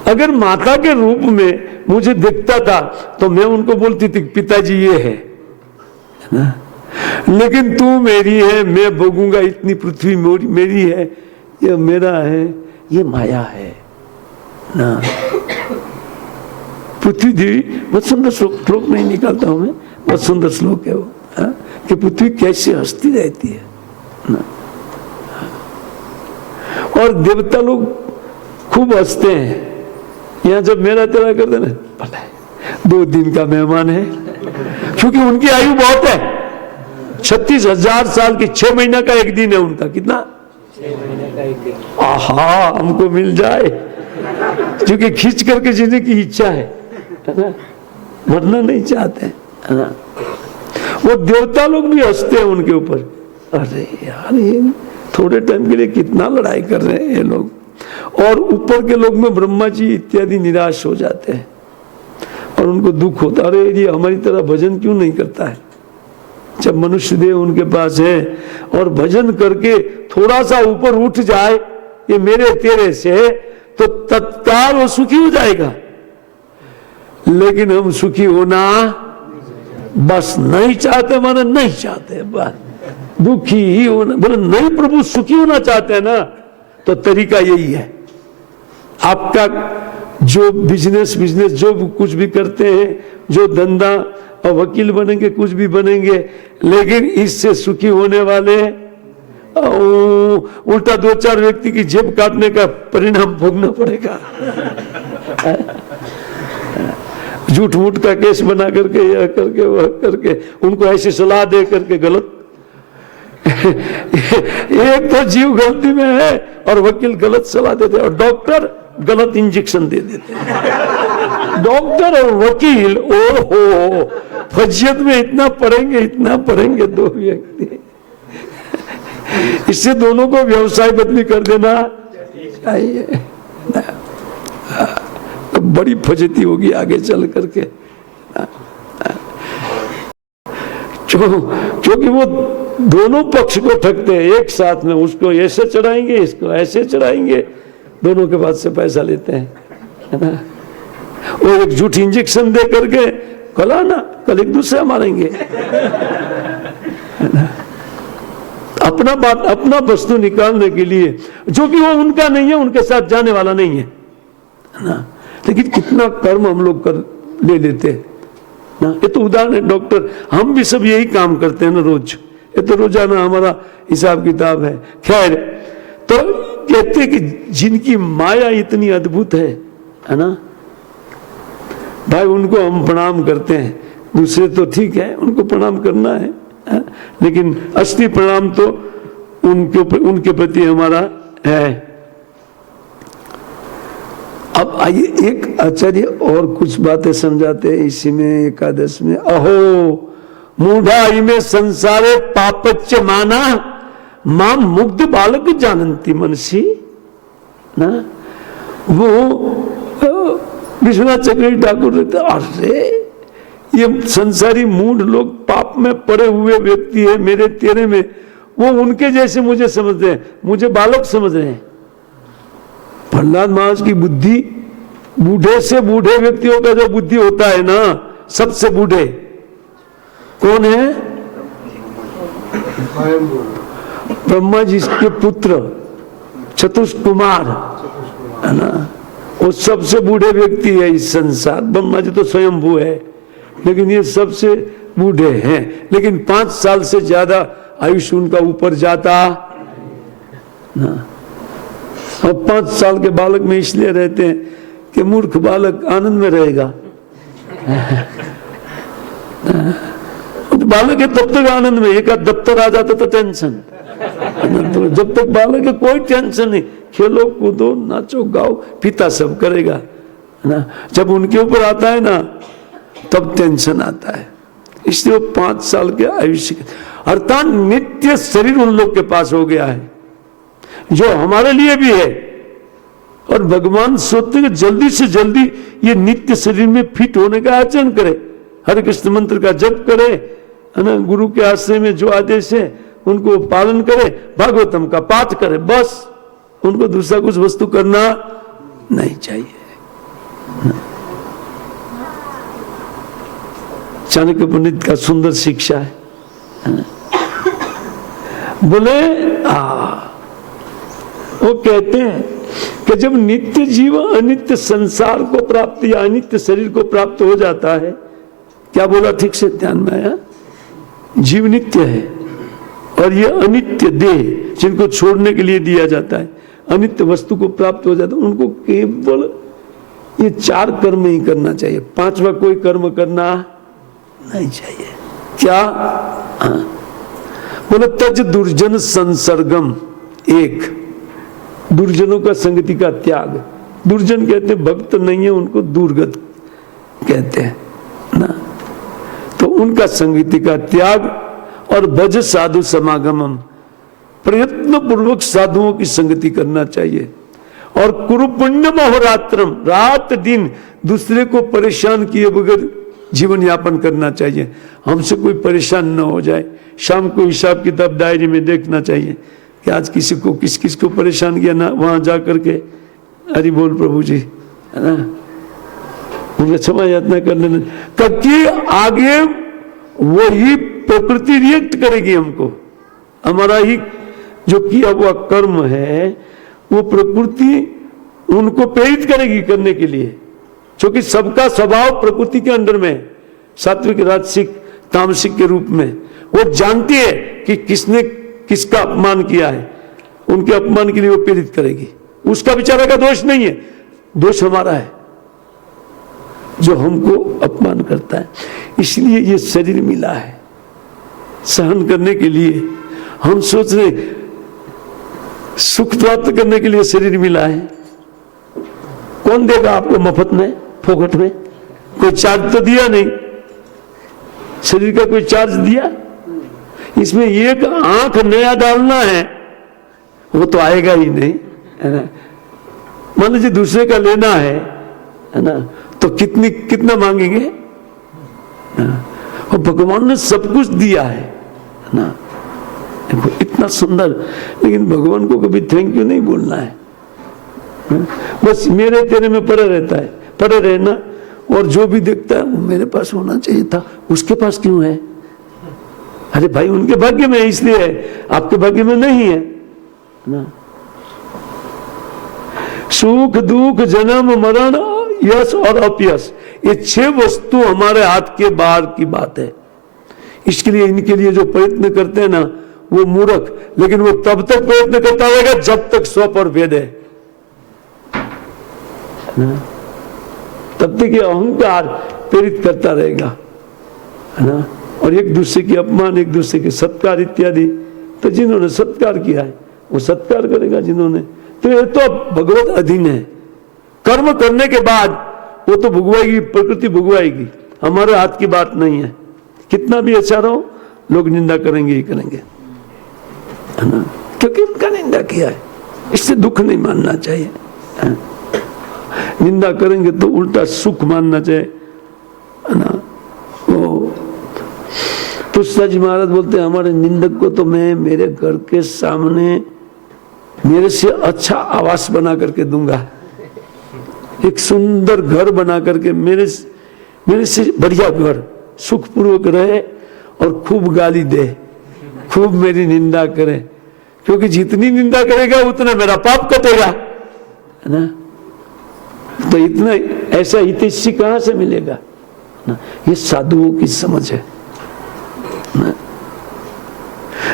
अगर माता के रूप में मुझे दिखता था तो मैं उनको बोलती थी पिताजी ये है ना? लेकिन तू मेरी है, मैं भोगूंगा, इतनी पृथ्वी मेरी है, ये मेरा है, ये माया है ना। पृथ्वी देवी, बहुत सुंदर श्लोक नहीं निकालता हूं मैं, बहुत सुंदर श्लोक है वो, कि पृथ्वी कैसे हंसती रहती है ना। और देवता लोग खूब हंसते हैं। यहां जब मेरा तेरा करते ना, भला 2 दिन का मेहमान है, क्योंकि उनकी आयु बहुत है, 36,000 साल की, 6 महीना का एक दिन है उनका। कितना? 6 महीने का एक दिन। आहा, हमको मिल जाए, क्योंकि खींच करके जीने की इच्छा है ना, मरना नहीं चाहते है ना। वो देवता लोग भी हंसते हैं उनके ऊपर, अरे यार ये थोड़े टाइम के लिए कितना लड़ाई कर रहे हैं ये लोग। और ऊपर के लोग में ब्रह्मा जी इत्यादि निराश हो जाते हैं और उनको दुख होता है, अरे ये हमारी तरह भजन क्यों नहीं करता है। जब मनुष्य देह उनके पास है और भजन करके थोड़ा सा ऊपर उठ जाए ये मेरे तेरे से, तो तत्काल वो सुखी हो जाएगा। लेकिन हम सुखी होना बस नहीं चाहते, माने नहीं चाहते, बस दुखी ही होना। बोले नहीं प्रभु, सुखी होना चाहते हैं ना, तो तरीका यही है। आपका जो बिजनेस जो कुछ भी करते हैं, जो धंधा, और वकील बनेंगे, कुछ भी बनेंगे, लेकिन इससे सुखी होने वाले उल्टा 2-4 व्यक्ति की जेब काटने का परिणाम भोगना पड़ेगा। झूठ मूठ का केस बना करके, यह करके, वह करके, उनको ऐसी सलाह दे करके गलत। एक तो जीव गलती में है और वकील गलत सलाह देते, और डॉक्टर गलत इंजेक्शन दे देते। डॉक्टर और वकील, ओहो, फजियत में इतना पढ़ेंगे 2 व्यक्ति। इससे दोनों को व्यवसाय बदली कर देना चाहिए, तो बड़ी फजियती होगी आगे चल करके। क्योंकि वो दोनों पक्ष को ठगते हैं एक साथ में, उसको ऐसे चढ़ाएंगे, इसको ऐसे चढ़ाएंगे, दोनों के पास से पैसा लेते हैं है ना। वो एक झूठी इंजेक्शन दे करके कल आना, कल एक दूसरा मारेंगे, है ना। अपना बात, अपना वस्तु निकालने के लिए, जो कि वो उनका नहीं है, उनके साथ जाने वाला नहीं है ना। लेकिन कितना कर्म हम लोग कर ले लेते हैं ना। ये तो उदाहरण है डॉक्टर, हम भी सब यही काम करते हैं ना रोज, ये तो रोजाना हमारा हिसाब किताब है। खैर, तो कहते हैं कि जिनकी माया इतनी अद्भुत है ना भाई, उनको हम प्रणाम करते हैं। दूसरे तो ठीक है, उनको प्रणाम करना है, लेकिन असली प्रणाम तो उनके प्रति हमारा है। अब आइए एक आचार्य और कुछ बातें समझाते हैं इसी में, एकादश में। अहो मूढ़ा इमे संसारे पापच्च माना मां मुग्ध बालक जानंती मनसी ना। वो विश्वनाथ चक्रवर्ती ठाकुर रहते, अरे ये संसारी मूढ़ लोग पाप में पड़े हुए व्यक्ति है मेरे तेरे में, वो उनके जैसे मुझे समझते हैं, मुझे बालक समझ रहे हैं। प्रहलाद महाराज की बुद्धि, बूढ़े से बूढ़े व्यक्तियों का जो बुद्धि होता है ना, सबसे बूढ़े कौन है? ब्रह्मा जी के पुत्र चतुष्क कुमार, है ना। वो सबसे बूढ़े व्यक्ति है इस संसार। ब्रह्मा जी तो स्वयंभू है, लेकिन ये सबसे बूढ़े हैं। लेकिन 5 साल से ज्यादा आयुष उनका ऊपर जाता ना। और 5 साल के बालक में इसलिए रहते हैं कि मूर्ख बालक आनंद में रहेगा। तो बालक है तब तक आनंद में, एक दफ्तर आ जाता तो टेंशन। जब तक बालक है कोई टेंशन नहीं, खेलो कूदो नाचो गाओ, पिता सब करेगा ना। जब उनके ऊपर आता है ना तब टेंशन आता है। इसलिए वो 5 साल के आयुष्य, अर्थात नित्य शरीर उन लोग के पास हो गया है, जो हमारे लिए भी है। और भगवान सोचते हैं जल्दी से जल्दी ये नित्य शरीर में फिट होने का आचरण करे, हरे कृष्ण मंत्र का जप करे, है ना, गुरु के आश्रय में जो आदेश है उनको पालन करे, भागवतम का पाठ करे, बस उनको दूसरा कुछ वस्तु करना नहीं चाहिए। चाणक्य पंडित का सुंदर शिक्षा है। बोले वो कहते हैं कि जब नित्य जीवन अनित्य संसार को प्राप्त या अनित्य शरीर को प्राप्त हो जाता है, क्या बोला ठीक से ध्यान में आया? जीव नित्य है और ये अनित्य देह जिनको छोड़ने के लिए दिया जाता है, अनित्य वस्तु को प्राप्त हो जाता है, उनको केवल ये 4 कर्म ही करना चाहिए, 5वां कोई कर्म करना नहीं चाहिए। क्या? बोले तज दुर्जन संसर्गम, 1 दुर्जनों का संगति का त्याग। दुर्जन कहते हैं भक्त नहीं है, उनको दुर्गत कहते हैं ना। तो उनका संगति का त्याग, और भज साधु समागमम, प्रयत्न पूर्वक साधुओं की संगति करना चाहिए। और कुरु पुण्य अहोरात्रम, रात दिन दूसरे को परेशान किए बगैर जीवन यापन करना चाहिए। हमसे कोई परेशान न हो जाए। शाम को हिसाब किताब डायरी में देखना चाहिए कि आज किसी को किस को परेशान किया ना, वहां जा करके हरि बोल प्रभु जी, है ना, उनका क्षमा यातना कर लेना, ताकि आगे वही प्रकृति रिएक्ट करेगी हमको। हमारा ही जो किया हुआ कर्म है वो प्रकृति उनको प्रेरित करेगी करने के लिए, क्योंकि सबका स्वभाव प्रकृति के अंदर में, सात्विक राजसिक तामसिक के रूप में। वो जानती है कि किसने किसका अपमान किया है, उनके अपमान के लिए वो प्रेरित करेगी। उसका बेचारा का दोष नहीं है, दोष हमारा है जो हमको अपमान करता है। इसलिए ये शरीर मिला है सहन करने के लिए। हम सोच रहे सुख प्राप्त करने के लिए शरीर मिला है। कौन देगा आपको मफत में, फोकट में? कोई चार्ज तो दिया नहीं, शरीर का कोई चार्ज दिया? इसमें एक आंख नया डालना है, वो तो आएगा ही नहीं, है ना। मान लीजिए दूसरे का लेना है ना, तो कितना मांगेंगे? और भगवान ने सब कुछ दिया है ना, देखो इतना सुंदर। लेकिन भगवान को कभी थैंक यू नहीं बोलना है, बस मेरे तेरे में पड़े रहता है, पड़े रहना, और जो भी देखता है वो मेरे पास होना चाहिए था, उसके पास क्यों है? अरे भाई उनके भाग्य में है इसलिए है, आपके भाग्य में नहीं है ना। सुख दुख जन्म मरण यश और अपयश, ये 6 वस्तु हमारे हाथ के बाहर की बात है। इसके लिए इनके लिए जो प्रयत्न करते हैं ना वो मूर्ख, लेकिन वो तब तक प्रयत्न करता रहेगा जब तक 100 पर भेद है ना, तब तक ये अहंकार प्रेरित करता रहेगा है ना। और एक दूसरे की अपमान, एक दूसरे के सत्कार इत्यादि, तो जिन्होंने सत्कार किया है वो सत्कार करेगा जिन्होंने, तो ये तो भगवत अधीन है। कर्म करने के बाद वो तो भुगवाएगी, प्रकृति भुगवाएगी, हमारे हाथ की बात नहीं है। कितना भी अच्छा रहो लोग निंदा करेंगे ही करेंगे है ना, क्योंकि उनका निंदा किया है। इससे दुख नहीं मानना चाहिए, निंदा करेंगे तो उल्टा सुख मानना चाहिए है ना। वो तुलसीदास जी महाराज बोलते हैं हमारे निंदक को तो मैं मेरे घर के सामने मेरे से अच्छा आवास बना करके दूंगा, एक सुंदर घर बना करके, मेरे से बढ़िया घर, सुखपूर्वक रहे और खूब गाली दे, खूब मेरी निंदा करे, क्योंकि जितनी निंदा करेगा उतना मेरा पाप कटेगा है ना। तो इतना ऐसा हितैषी कहां से मिलेगा ना, ये साधुओं की समझ है ना।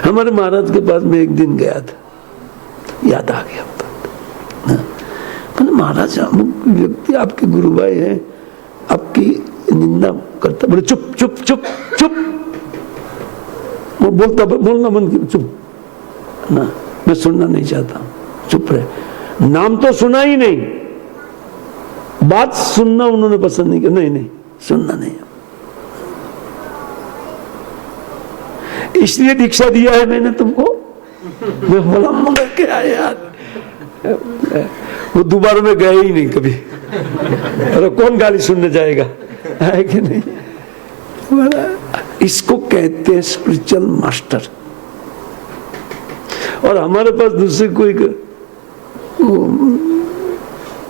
हमारे महाराज के पास में एक दिन गया था, याद आ गया महाराज अमुक व्यक्ति आपके गुरु भाई है, आपकी निंदा करता, बोले चुप चुप चुप चुप, वो बोलना बंद किया, चुप ना, मैं सुनना नहीं चाहता, चुप रहे। नाम तो सुना ही नहीं, बात सुनना उन्होंने पसंद नहीं किया, नहीं सुनना नहीं, इसलिए दीक्षा दिया है मैंने तुमको। मैं बोला मगर क्या यार, वो दोबारा में गए ही नहीं कभी, अरे कौन गाली सुनने जाएगा है कि नहीं। इसको कहते हैं स्पिरिचुअल मास्टर। और हमारे पास दूसरे कोई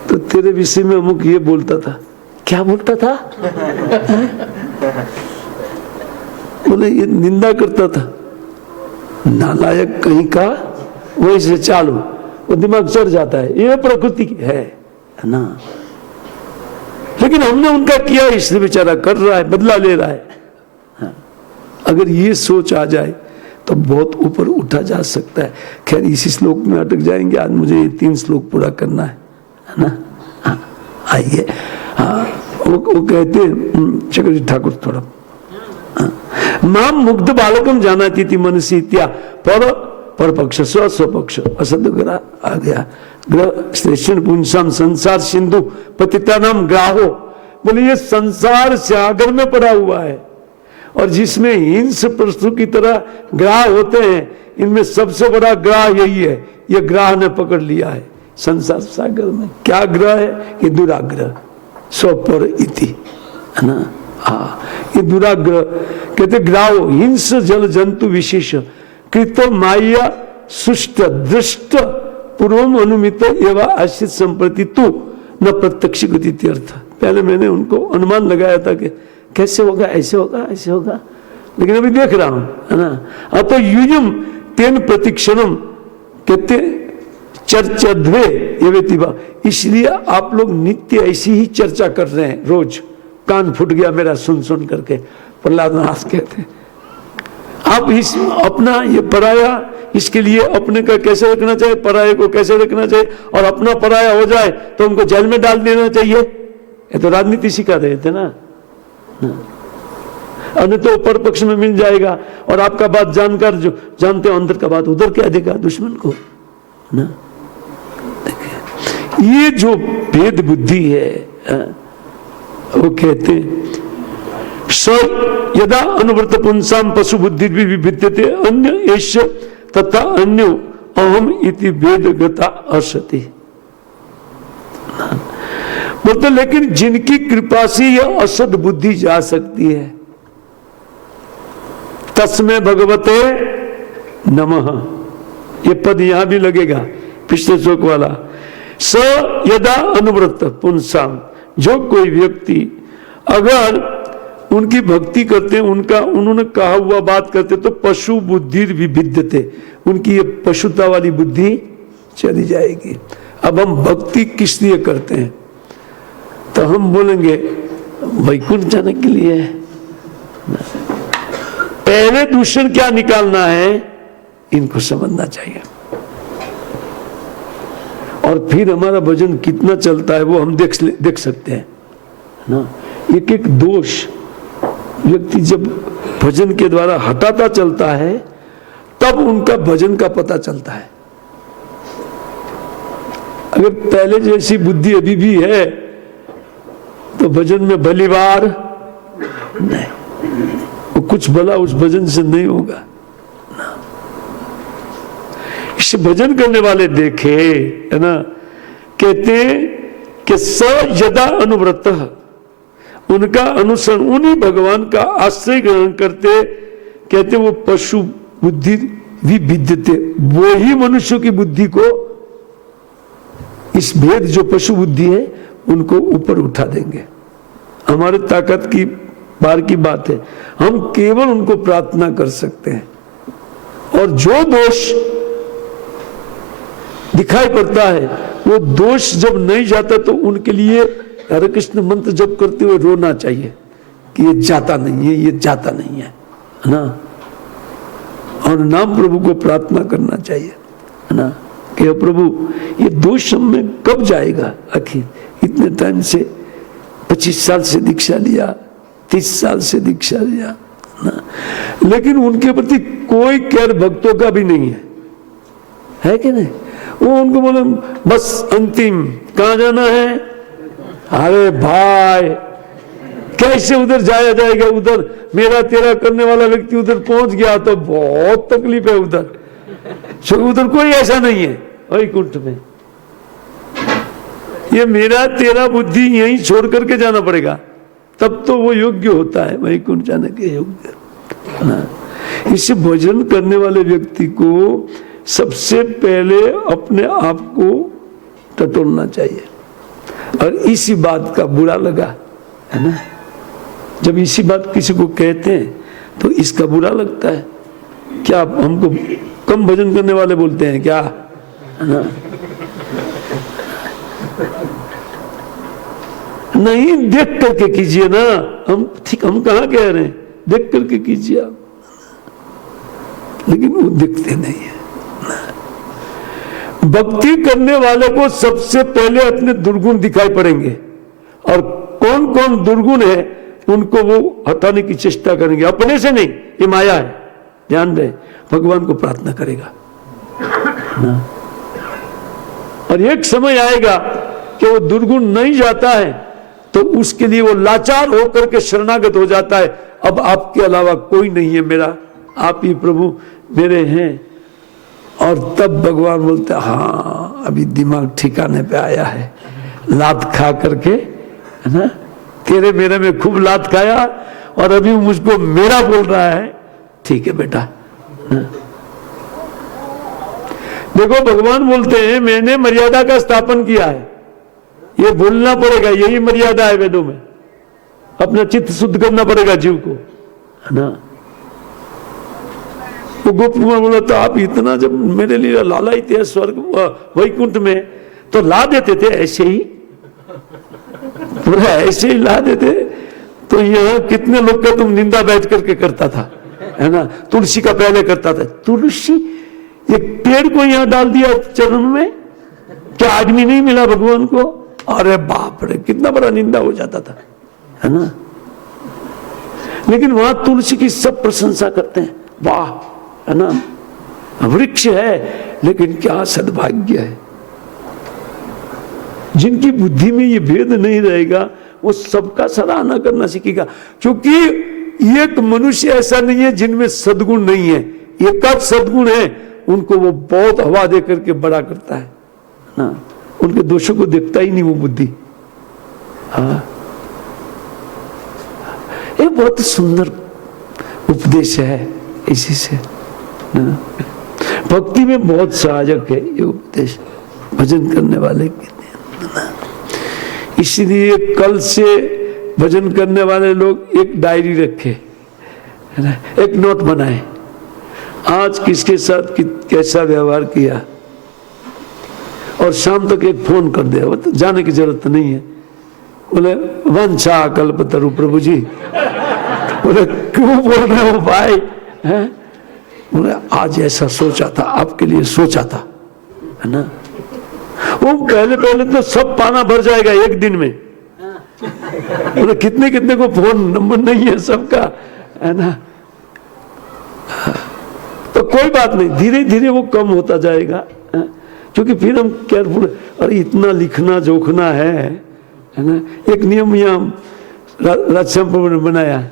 तो तेरे विषय में अमुक ये बोलता था, क्या बोलता था बोले ये निंदा करता था, नालायक कहीं का, वैसे चालू, वो दिमाग चढ़ जाता है, ये प्रकृति है ना। लेकिन हमने उनका किया, इसलिए बेचारा कर रहा है, बदला ले रहा है। हाँ। अगर ये सोच आ जाए तो बहुत ऊपर उठा जा सकता है। खैर इसी श्लोक में अटक जाएंगे, आज मुझे ये 3 श्लोक पूरा करना है ना। हाँ, आइए। हाँ, वो कहते हैं चक्रजी ठाकुर थोड़ा, माम मुग्ध बालकम जानाति थी मनसी इत्या पर पक्ष स्वपक्ष असद ग्रह आ गया, ग्रह श्रेष्ठ पुंसाम संसार सिंधु पतिता नाम ग्राहो। बोले ये संसार सागर में पड़ा हुआ है, और जिसमें हिंस पशु की तरह ग्राह होते हैं, इनमें सबसे बड़ा ग्राह यही है, ये ग्राह ने पकड़ लिया है संसार सागर में। क्या ग्रह है? ये दुराग्रह, स्वपर इति है ना। हाँ, ये दुराग्रह कहते ग्राहो हिंस जल जंतु विशेष कृत माया सुष्ट दृष्ट पूर्वम अनुमित एवं आश्रित संप्रति तू न प्रत्यक्ष गति अर्थ। पहले मैंने उनको अनुमान लगाया था कि कैसे होगा, ऐसे होगा, ऐसे होगा, लेकिन अभी देख रहा हूं है ना। अतो यूयम तेन प्रतिक्षणम कहते चर्चा ध्वे एवेतिवा, इसलिए आप लोग नित्य ऐसी ही चर्चा कर रहे हैं। रोज कान फूट गया मेरा सुन सुन करके, प्रहलाद महाराज कहते आप इस अपना ये पराया, इसके लिए अपने का कैसे रखना चाहिए, पराये को कैसे रखना चाहिए, और अपना पराया हो जाए तो उनको जेल में डाल देना चाहिए। ये तो राजनीति सिखा रहे थे ना। अन्य तो ऊपर पक्ष में मिल जाएगा, और आपका बात जानकर जो जानते हो अंदर का बात उधर क्या देगा दुश्मन को ना। ये जो भेद बुद्धि है वो कहते स यदा अनुव्रत पुंसाम पशु बुद्धि भी विद्यते अन्य एष तथा अन्यो अहम इति भेदगता असति। बोलते लेकिन जिनकी कृपा से यह असद बुद्धि जा सकती है, तस्मै भगवते नमः, ये पद यहां भी लगेगा पिछले श्लोक वाला। स यदा अनुव्रत पुंसाम, जो कोई व्यक्ति अगर उनकी भक्ति करते, उनका उन्होंने कहा हुआ बात करते, तो पशु बुद्धि विभिद्यते, उनकी ये पशुता वाली बुद्धि चली जाएगी। अब हम भक्ति किस लिए करते हैं? तो हम बोलेंगे वैकुंठ जाने के लिए। पहले दूषण क्या निकालना है, इनको समझना चाहिए। और फिर हमारा भजन कितना चलता है वो हम देख सकते हैं ना। एक एक दोष व्यक्ति जब भजन के द्वारा हटाता चलता है, तब उनका भजन का पता चलता है। अगर पहले जैसी बुद्धि अभी भी है तो भजन में भलीवार नहीं, वो कुछ भला उस भजन से नहीं होगा। इसे भजन करने वाले देखे, है ना, कहते कि स यदा अनुव्रत, उनका अनुसरण, उन्हीं भगवान का आश्रय ग्रहण करते, कहते वो पशु बुद्धि विभिद्यते, वो ही मनुष्यों की बुद्धि को, इस भेद जो पशु बुद्धि है उनको ऊपर उठा देंगे। हमारे ताकत की बार की बात है, हम केवल उनको प्रार्थना कर सकते हैं। और जो दोष दिखाई पड़ता है, वो दोष जब नहीं जाता तो उनके लिए हरे कृष्ण मंत्र जप करते हुए रोना चाहिए कि ये जाता नहीं है, ये जाता नहीं है ना। और नाम प्रभु को प्रार्थना करना चाहिए, है ना, कि प्रभु ये दोष हम में कब जाएगा। आखिर इतने टाइम से 25 साल से दीक्षा लिया, 30 साल से दीक्षा लिया ना, लेकिन उनके प्रति कोई केयर भक्तों का भी नहीं है कि नहीं। वो उनको बोले बस अंतिम कहाँ जाना है, अरे भाई कैसे उधर जाया जाएगा, उधर मेरा तेरा करने वाला व्यक्ति उधर पहुंच गया तो बहुत तकलीफ है उधर, उधर कोई ऐसा नहीं है वैकुंठ में। ये मेरा तेरा बुद्धि यहीं छोड़ करके जाना पड़ेगा, तब तो वो योग्य होता है वैकुंठ जाने के योग्य ना। इसे भजन करने वाले व्यक्ति को सबसे पहले अपने आप को टटोलना चाहिए। और इसी बात का बुरा लगा, है ना, जब इसी बात किसी को कहते हैं तो इसका बुरा लगता है। क्या हमको कम भजन करने वाले बोलते हैं क्या, है ना? नहीं, देख करके कीजिए ना। हम ठीक, हम कहाँ कह रहे हैं, देख करके कीजिए आप, लेकिन वो दिखते नहीं है। भक्ति करने वाले को सबसे पहले अपने दुर्गुण दिखाई पड़ेंगे, और कौन कौन दुर्गुण है उनको वो हटाने की चेष्टा करेंगे, अपने से नहीं, ये माया है, ध्यान रहे। भगवान को प्रार्थना करेगा ना। और एक समय आएगा कि वो दुर्गुण नहीं जाता है तो उसके लिए वो लाचार होकर के शरणागत हो जाता है। अब आपके अलावा कोई नहीं है मेरा, आप ही प्रभु मेरे हैं। और तब भगवान बोलते हाँ अभी दिमाग ठिकाने पे आया है, लात खा करके, है ना, तेरे मेरे में खूब लात खाया और अभी मुझको मेरा बोल रहा है, ठीक है बेटा। देखो भगवान बोलते हैं मैंने मर्यादा का स्थापन किया है, ये बोलना पड़ेगा, यही मर्यादा है वेदों में। अपना चित्त शुद्ध करना पड़ेगा जीव को, है ना। वो गोप कुमार बोला तो आप इतना जब मेरे लिए लालाई थे स्वर्ग वैकुंठ में तो ला देते थे ऐसे ही, पूरा ऐसे ही ला देते, तो यहाँ कितने लोग का तुम निंदा बैठ करके करता था, है ना। तुलसी का पहले करता था, तुलसी एक पेड़ को यहाँ डाल दिया चरण में, क्या आदमी नहीं मिला भगवान को, अरे बाप रे कितना बड़ा निंदा हो जाता था, है ना। लेकिन वहां तुलसी की सब प्रशंसा करते हैं, वाह, है ना, वृक्ष है, लेकिन क्या सद्भाग्य है। जिनकी बुद्धि में ये भेद नहीं रहेगा वो सबका सराहना करना सीखेगा, क्योंकि एक मनुष्य ऐसा नहीं है जिनमें सद्गुण नहीं है। एकाध सद्गुण है उनको वो बहुत हवा दे करके बड़ा करता है ना, उनके दोषों को देखता ही नहीं वो बुद्धि। हाँ, ये बहुत सुंदर उपदेश है इसी से ना। भक्ति में बहुत सहायक है ये उपदेश, भजन करने वाले कितने। इसलिए कल से भजन करने वाले लोग एक डायरी रखे, है ना, एक नोट बनाए, आज किसके साथ कैसा व्यवहार किया, और शाम तक एक फोन कर दे। वो तो जाने की जरूरत नहीं है। बोले वंशा कल्पतरु प्रभु जी, बोले क्यों बोल रहे हो भाई, हैं? बोले आज ऐसा सोचा था, आपके लिए सोचा था, है ना। वो पहले तो सब पाना भर जाएगा एक दिन में। बोले कितने कितने को फोन नंबर नहीं है सबका, है ना। तो कोई बात नहीं, धीरे धीरे वो कम होता जाएगा, क्योंकि फिर हम केयरफुल। और इतना लिखना जोखना है ना। एक नियम यहाँ राजश्याम प्रभु ने बनाया,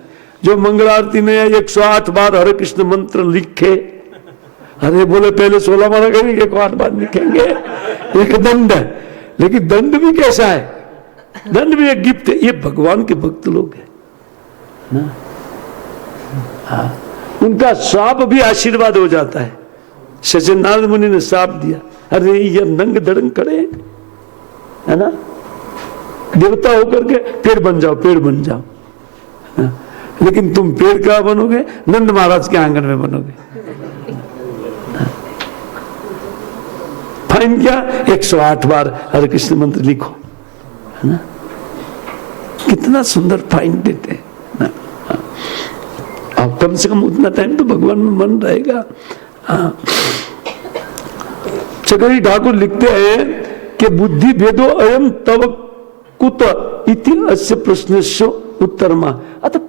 जो मंगल आरती में 108 बार हरे कृष्ण मंत्र लिखे। अरे बोले पहले 16 बार करेंगे, 108 बार लिखेंगे, एक दंड है। लेकिन दंड भी कैसा है, दंड भी एक गिफ्ट है। ये भगवान के भक्त लोग हैं ना, हाँ, उनका श्राप भी आशीर्वाद हो जाता है। सज्जन नारद मुनि ने श्राप दिया, अरे ये नंग धड़ंग खड़े, है ना, देवता होकर के पेड़ बन जाओ, पेड़ बन जाओ, है? लेकिन तुम पेड़ कहाँ बनोगे, नंद महाराज के आंगन में बनोगे। फाइन क्या, 108 बार हरे कृष्ण मंत्र लिखो, है ना। कितना सुंदर फाइन देते हैं ना। अब कम से कम उतना टाइम तो भगवान में मन रहेगा। चकरी ठाकुर लिखते हैं कि बुद्धि भेदो अयम तव कुत इति अस्य प्रश्नस्य उत्तरमा। अतः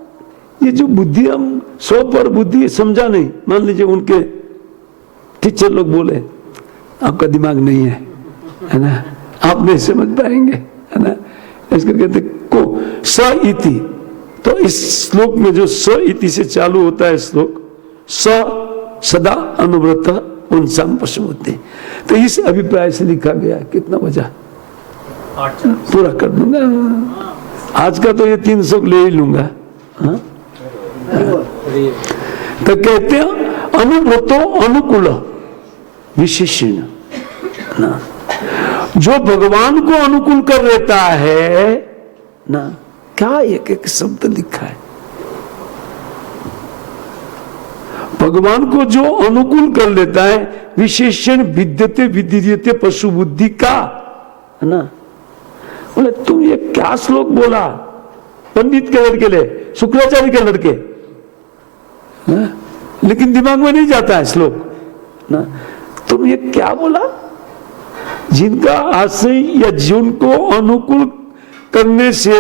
ये जो बुद्धि, हम 100 पर बुद्धि समझा नहीं, मान लीजिए उनके टीचर लोग बोले आपका दिमाग नहीं है ना, आप नहीं समझ पाएंगे, है ना। इसको कहते को स इति। तो इस श्लोक में जो स इति से चालू होता है श्लोक, स सदा अनुव्रत उनसाम पशुबुद्धि, तो इस अभिप्राय से लिखा गया। कितना बजा, पूरा कर दूंगा आज का, तो ये 300 ले ही लूंगा। हाँ? तो कहते हैं अनुव्रतो अनुकूल विशेषण ना, जो भगवान को अनुकूल कर लेता है ना। क्या एक एक शब्द लिखा है, भगवान को जो अनुकूल कर लेता है, विशेषण विद्यते विद्यते पशु बुद्धि का, है ना। बोले तुम ये क्या श्लोक बोला, पंडित के लड़के ले, शुक्राचार्य के लड़के, है? लेकिन दिमाग में नहीं जाता है श्लोक ना। तुम ये क्या बोला, जिनका आश्रय या जिनको अनुकूल करने से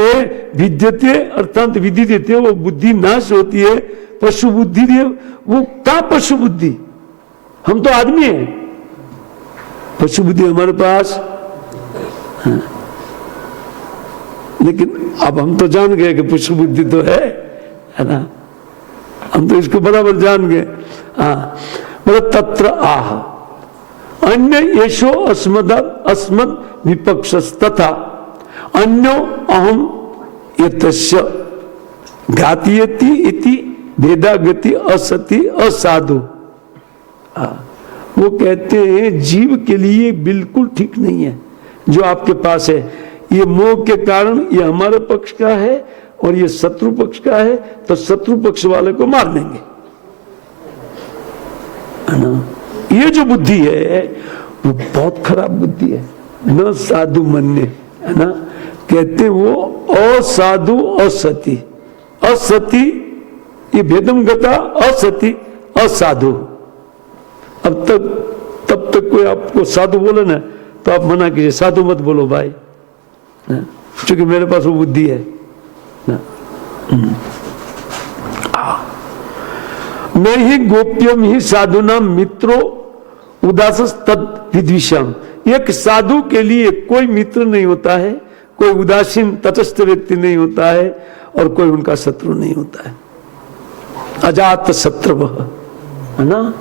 विद्यते अर्थात विधि देते, वो बुद्धि नाश होती है, पशु बुद्धि दे, वो क्या पशु बुद्धि, हम तो आदमी हैं, पशु बुद्धि हमारे पास, हाँ। लेकिन अब हम तो जान गए कि पशु बुद्धि तो है ना, हम तो इसको बराबर जान गए। हाँ, मतलब तत्र आह अन्य येषो अस्मद विपक्ष तथा अन्यो अहम यतस्य घातीयति इति भेदागति असति असाधु। वो कहते हैं जीव के लिए बिल्कुल ठीक नहीं है जो आपके पास है। ये मोह के कारण ये हमारे पक्ष का है और ये शत्रु पक्ष का है, तो शत्रु पक्ष वाले को मार देंगे, है ना। ये जो बुद्धि है वो बहुत खराब बुद्धि है। न साधु मन्य, है ना, कहते वो असाधु असति, असति ये भेदम गता, असति असाधु। अब तब तक कोई आपको साधु बोले ना तो आप मना कीजिए, साधु मत बोलो भाई, क्योंकि मेरे पास वो बुद्धि है ना। न ही गोप्यम ही साधुना मित्रो उदास तद विद्विषम। एक साधु के लिए कोई मित्र नहीं होता है, कोई उदासीन तटस्थ व्यक्ति नहीं होता है और कोई उनका शत्रु नहीं होता है। अजात शत्रु, है ना,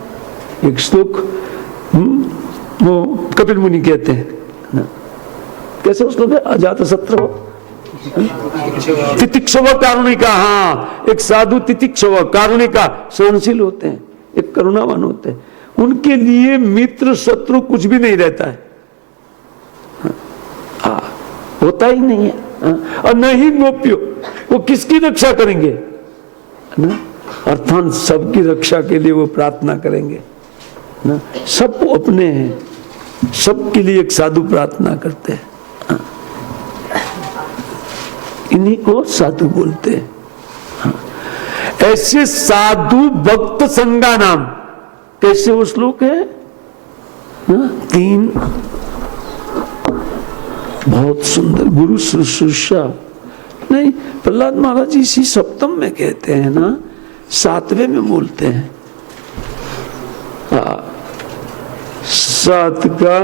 एक श्लोक वो कपिल मुनि कहते हैं ना, कैसे उस लोग अजात शत्रु तितिक्षव कारुणिका। हाँ, एक साधु तितिक्षव कारुणिका सहनशील होते हैं, एक करुणावान होते हैं, उनके लिए मित्र शत्रु कुछ भी नहीं रहता है। होता ही नहीं है। और नहीं गोप्यो, वो किसकी रक्षा करेंगे ना, अर्थात सबकी रक्षा के लिए वो प्रार्थना करेंगे ना। सब अपने हैं, सबके लिए एक साधु प्रार्थना करते हैं, इन्हीं को साधु बोलते हैं। ऐसे साधु भक्त संगा नाम, कैसे वो श्लोक है ना, 3 बहुत सुंदर। गुरु शुश्रूषा नहीं, प्रहलाद महाराज इसी सप्तम में कहते हैं ना, 7वें में बोलते हैं। 7 का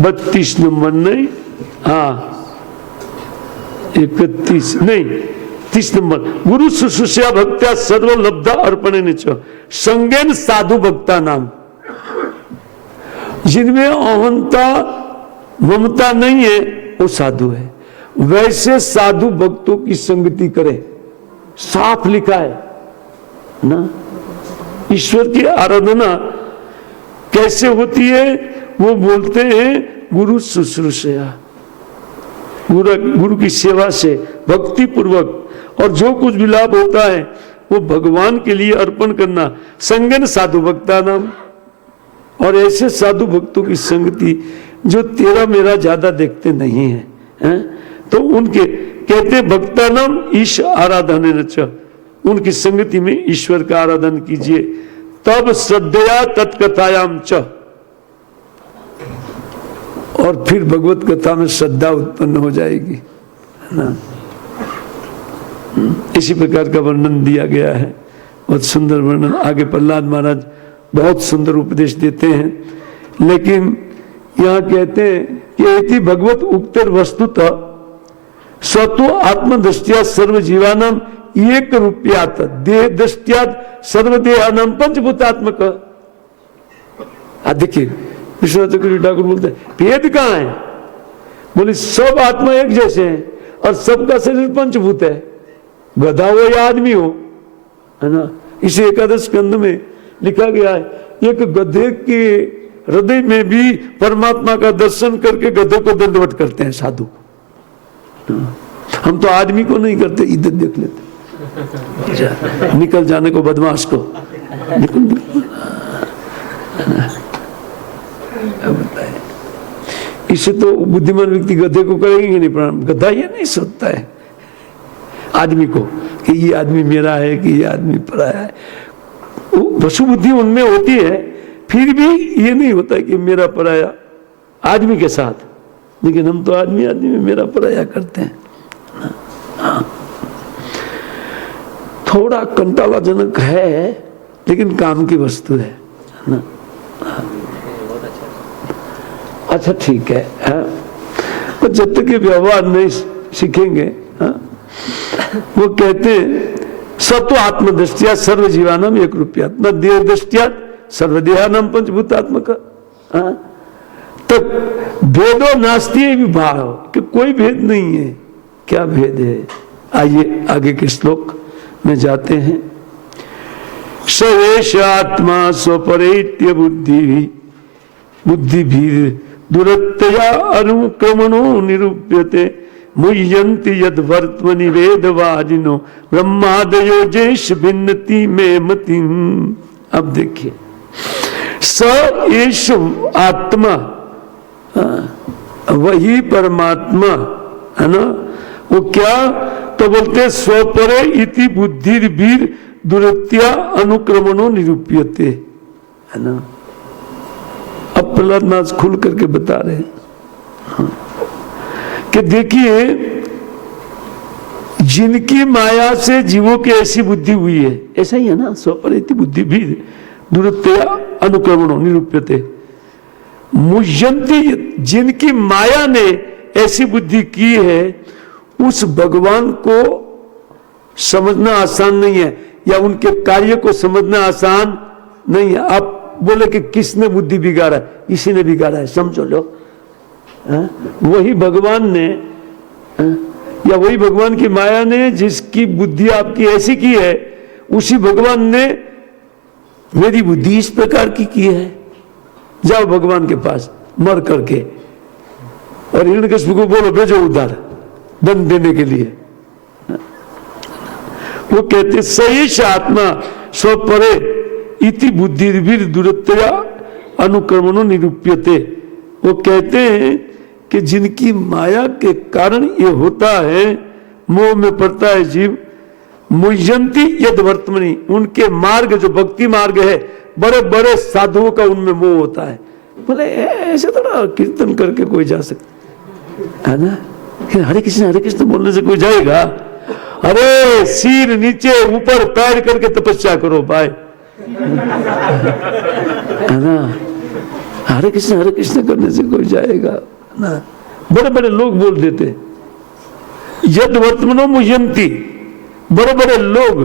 32 नंबर नहीं, 31 नहीं 30 नंबर। गुरु शुश्रूषा भक्त्या सर्व लब्धा अर्पणे निच संगेन साधु भक्ता नाम। जिनमें अहंता ममता नहीं है वो साधु है। वैसे साधु भक्तों की संगति करें, साफ लिखा है ना। ईश्वर की आराधना कैसे होती है वो बोलते हैं गुरु शुश्रूषा, गुरु की सेवा से भक्ति पूर्वक, और जो कुछ भी लाभ होता है वो भगवान के लिए अर्पण करना। संगन साधु भक्ता नाम, और ऐसे साधु भक्तों की संगति जो तेरा मेरा ज्यादा देखते नहीं है, तो उनके कहते भक्ता नाम ईश आराधन न, उनकी संगति में ईश्वर का आराधन कीजिए। तब श्रद्धया तत्कथायाम च, और फिर भगवत कथा में श्रद्धा उत्पन्न हो जाएगी, है ना। इसी प्रकार का वर्णन दिया गया है, बहुत सुंदर वर्णन। आगे प्रहलाद महाराज बहुत सुंदर उपदेश देते हैं, लेकिन यहाँ कहते हैं कि एति भगवत उक्तर वस्तुतः स्वतो आत्मदृष्टिया सर्व जीवानाम एक रूपयात देह दृष्टियात सर्वदेहानाम पंचभूतात्मक। देखिए विश्वनाथ चक्रवर्ती ठाकुर बोलते हैं भेद कहाँ है, बोले सब आत्मा एक जैसे हैं और सबका शरीर पंचभूत है, गधा हो या आदमी हो, है ना। इसे एकादश स्कंद में लिखा गया है, एक गधे के हृदय में भी परमात्मा का दर्शन करके गधे को दंडवत करते हैं साधु। हम तो आदमी को नहीं करते, इधर देख लेते, निकल जाने को बदमाश को निकल। इसे तो बुद्धिमान व्यक्ति गधे को करेंगे नहीं प्रणाम, गधा ये नहीं सोचता है आदमी को कि ये आदमी मेरा है कि ये आदमी पराया है। पशु बुद्धि उनमें होती है, फिर भी ये नहीं होता कि मेरा पराया आदमी के साथ, लेकिन हम तो आदमी आदमी में मेरा पराया करते हैं। थोड़ा कंटालाजनक है, लेकिन काम की वस्तु है ना। अच्छा ठीक है, तो जब तक ये व्यवहार नहीं सीखेंगे, वो कहते हैं सत्व आत्मदृष्टिया सर्व जीवानाम एक रूपया न देह दृष्टिया सर्वदेहानाम पंचभूतात्मक। तब भेदो नास्ती विभाव, कि कोई भेद नहीं है। क्या भेद है, आइए आगे के श्लोक में जाते हैं। सवेश आत्मा स्वपरेत्य बुद्धि भी दुरत्तया अनुक्रमणो निरूप्यते मुह्यन्ति यद वर्त्मनि वेदवादिनो ब्रह्मादयो जेष भिन्नति में मति। अब देखिए, स एष आत्मा, वही परमात्मा है ना। वो क्या, तो बोलते स्वपरे इति बुद्धि वीर दुरत्या अनुक्रमणो निरूप्यते, है ना। अब प्रहलाद महाराज खुल करके बता रहे हैं कि देखिए, जिनकी माया से जीवों की ऐसी बुद्धि हुई है, ऐसा ही है ना, स्वपरिति बुद्धि भी दुरत्या अनुक्रमणो निरूप्यते मुह्यन्ति, जिनकी माया ने ऐसी बुद्धि की है, उस भगवान को समझना आसान नहीं है, या उनके कार्य को समझना आसान नहीं है। आप बोले कि किसने बुद्धि बिगाड़ा, इसी ने बिगाड़ा है, समझो लो। वही भगवान ने, या वही भगवान की माया ने जिसकी बुद्धि आपकी ऐसी की है, उसी भगवान ने मेरी बुद्धि इस प्रकार की है। जाओ भगवान के पास मर करके, और हिरण्यकशिपु को बोलो भेजो उधार दंड देने के लिए। वो कहते सही आत्मा स्व परे इति बुद्धिर्भिर दूरतया अनुक्रमणो निरूप्यते। वो कहते हैं कि जिनकी माया के कारण ये होता है, मोह में पड़ता है जीव, मुह्यंती यद वर्तमनी, उनके मार्ग जो भक्ति मार्ग है, बड़े बड़े साधुओं का उनमें मोह होता है। बोले ऐसे थोड़ा कीर्तन करके कोई जा सकता है ना, हरे कृष्ण बोलने से कोई जाएगा? अरे सिर नीचे ऊपर पैर करके तपस्या करो भाई, है ना। हरे कृष्ण करने से कोई जाएगा ना? बड़े बड़े लोग बोल देते यद वर्तमनो मुह्यंती, बड़े बड़े लोग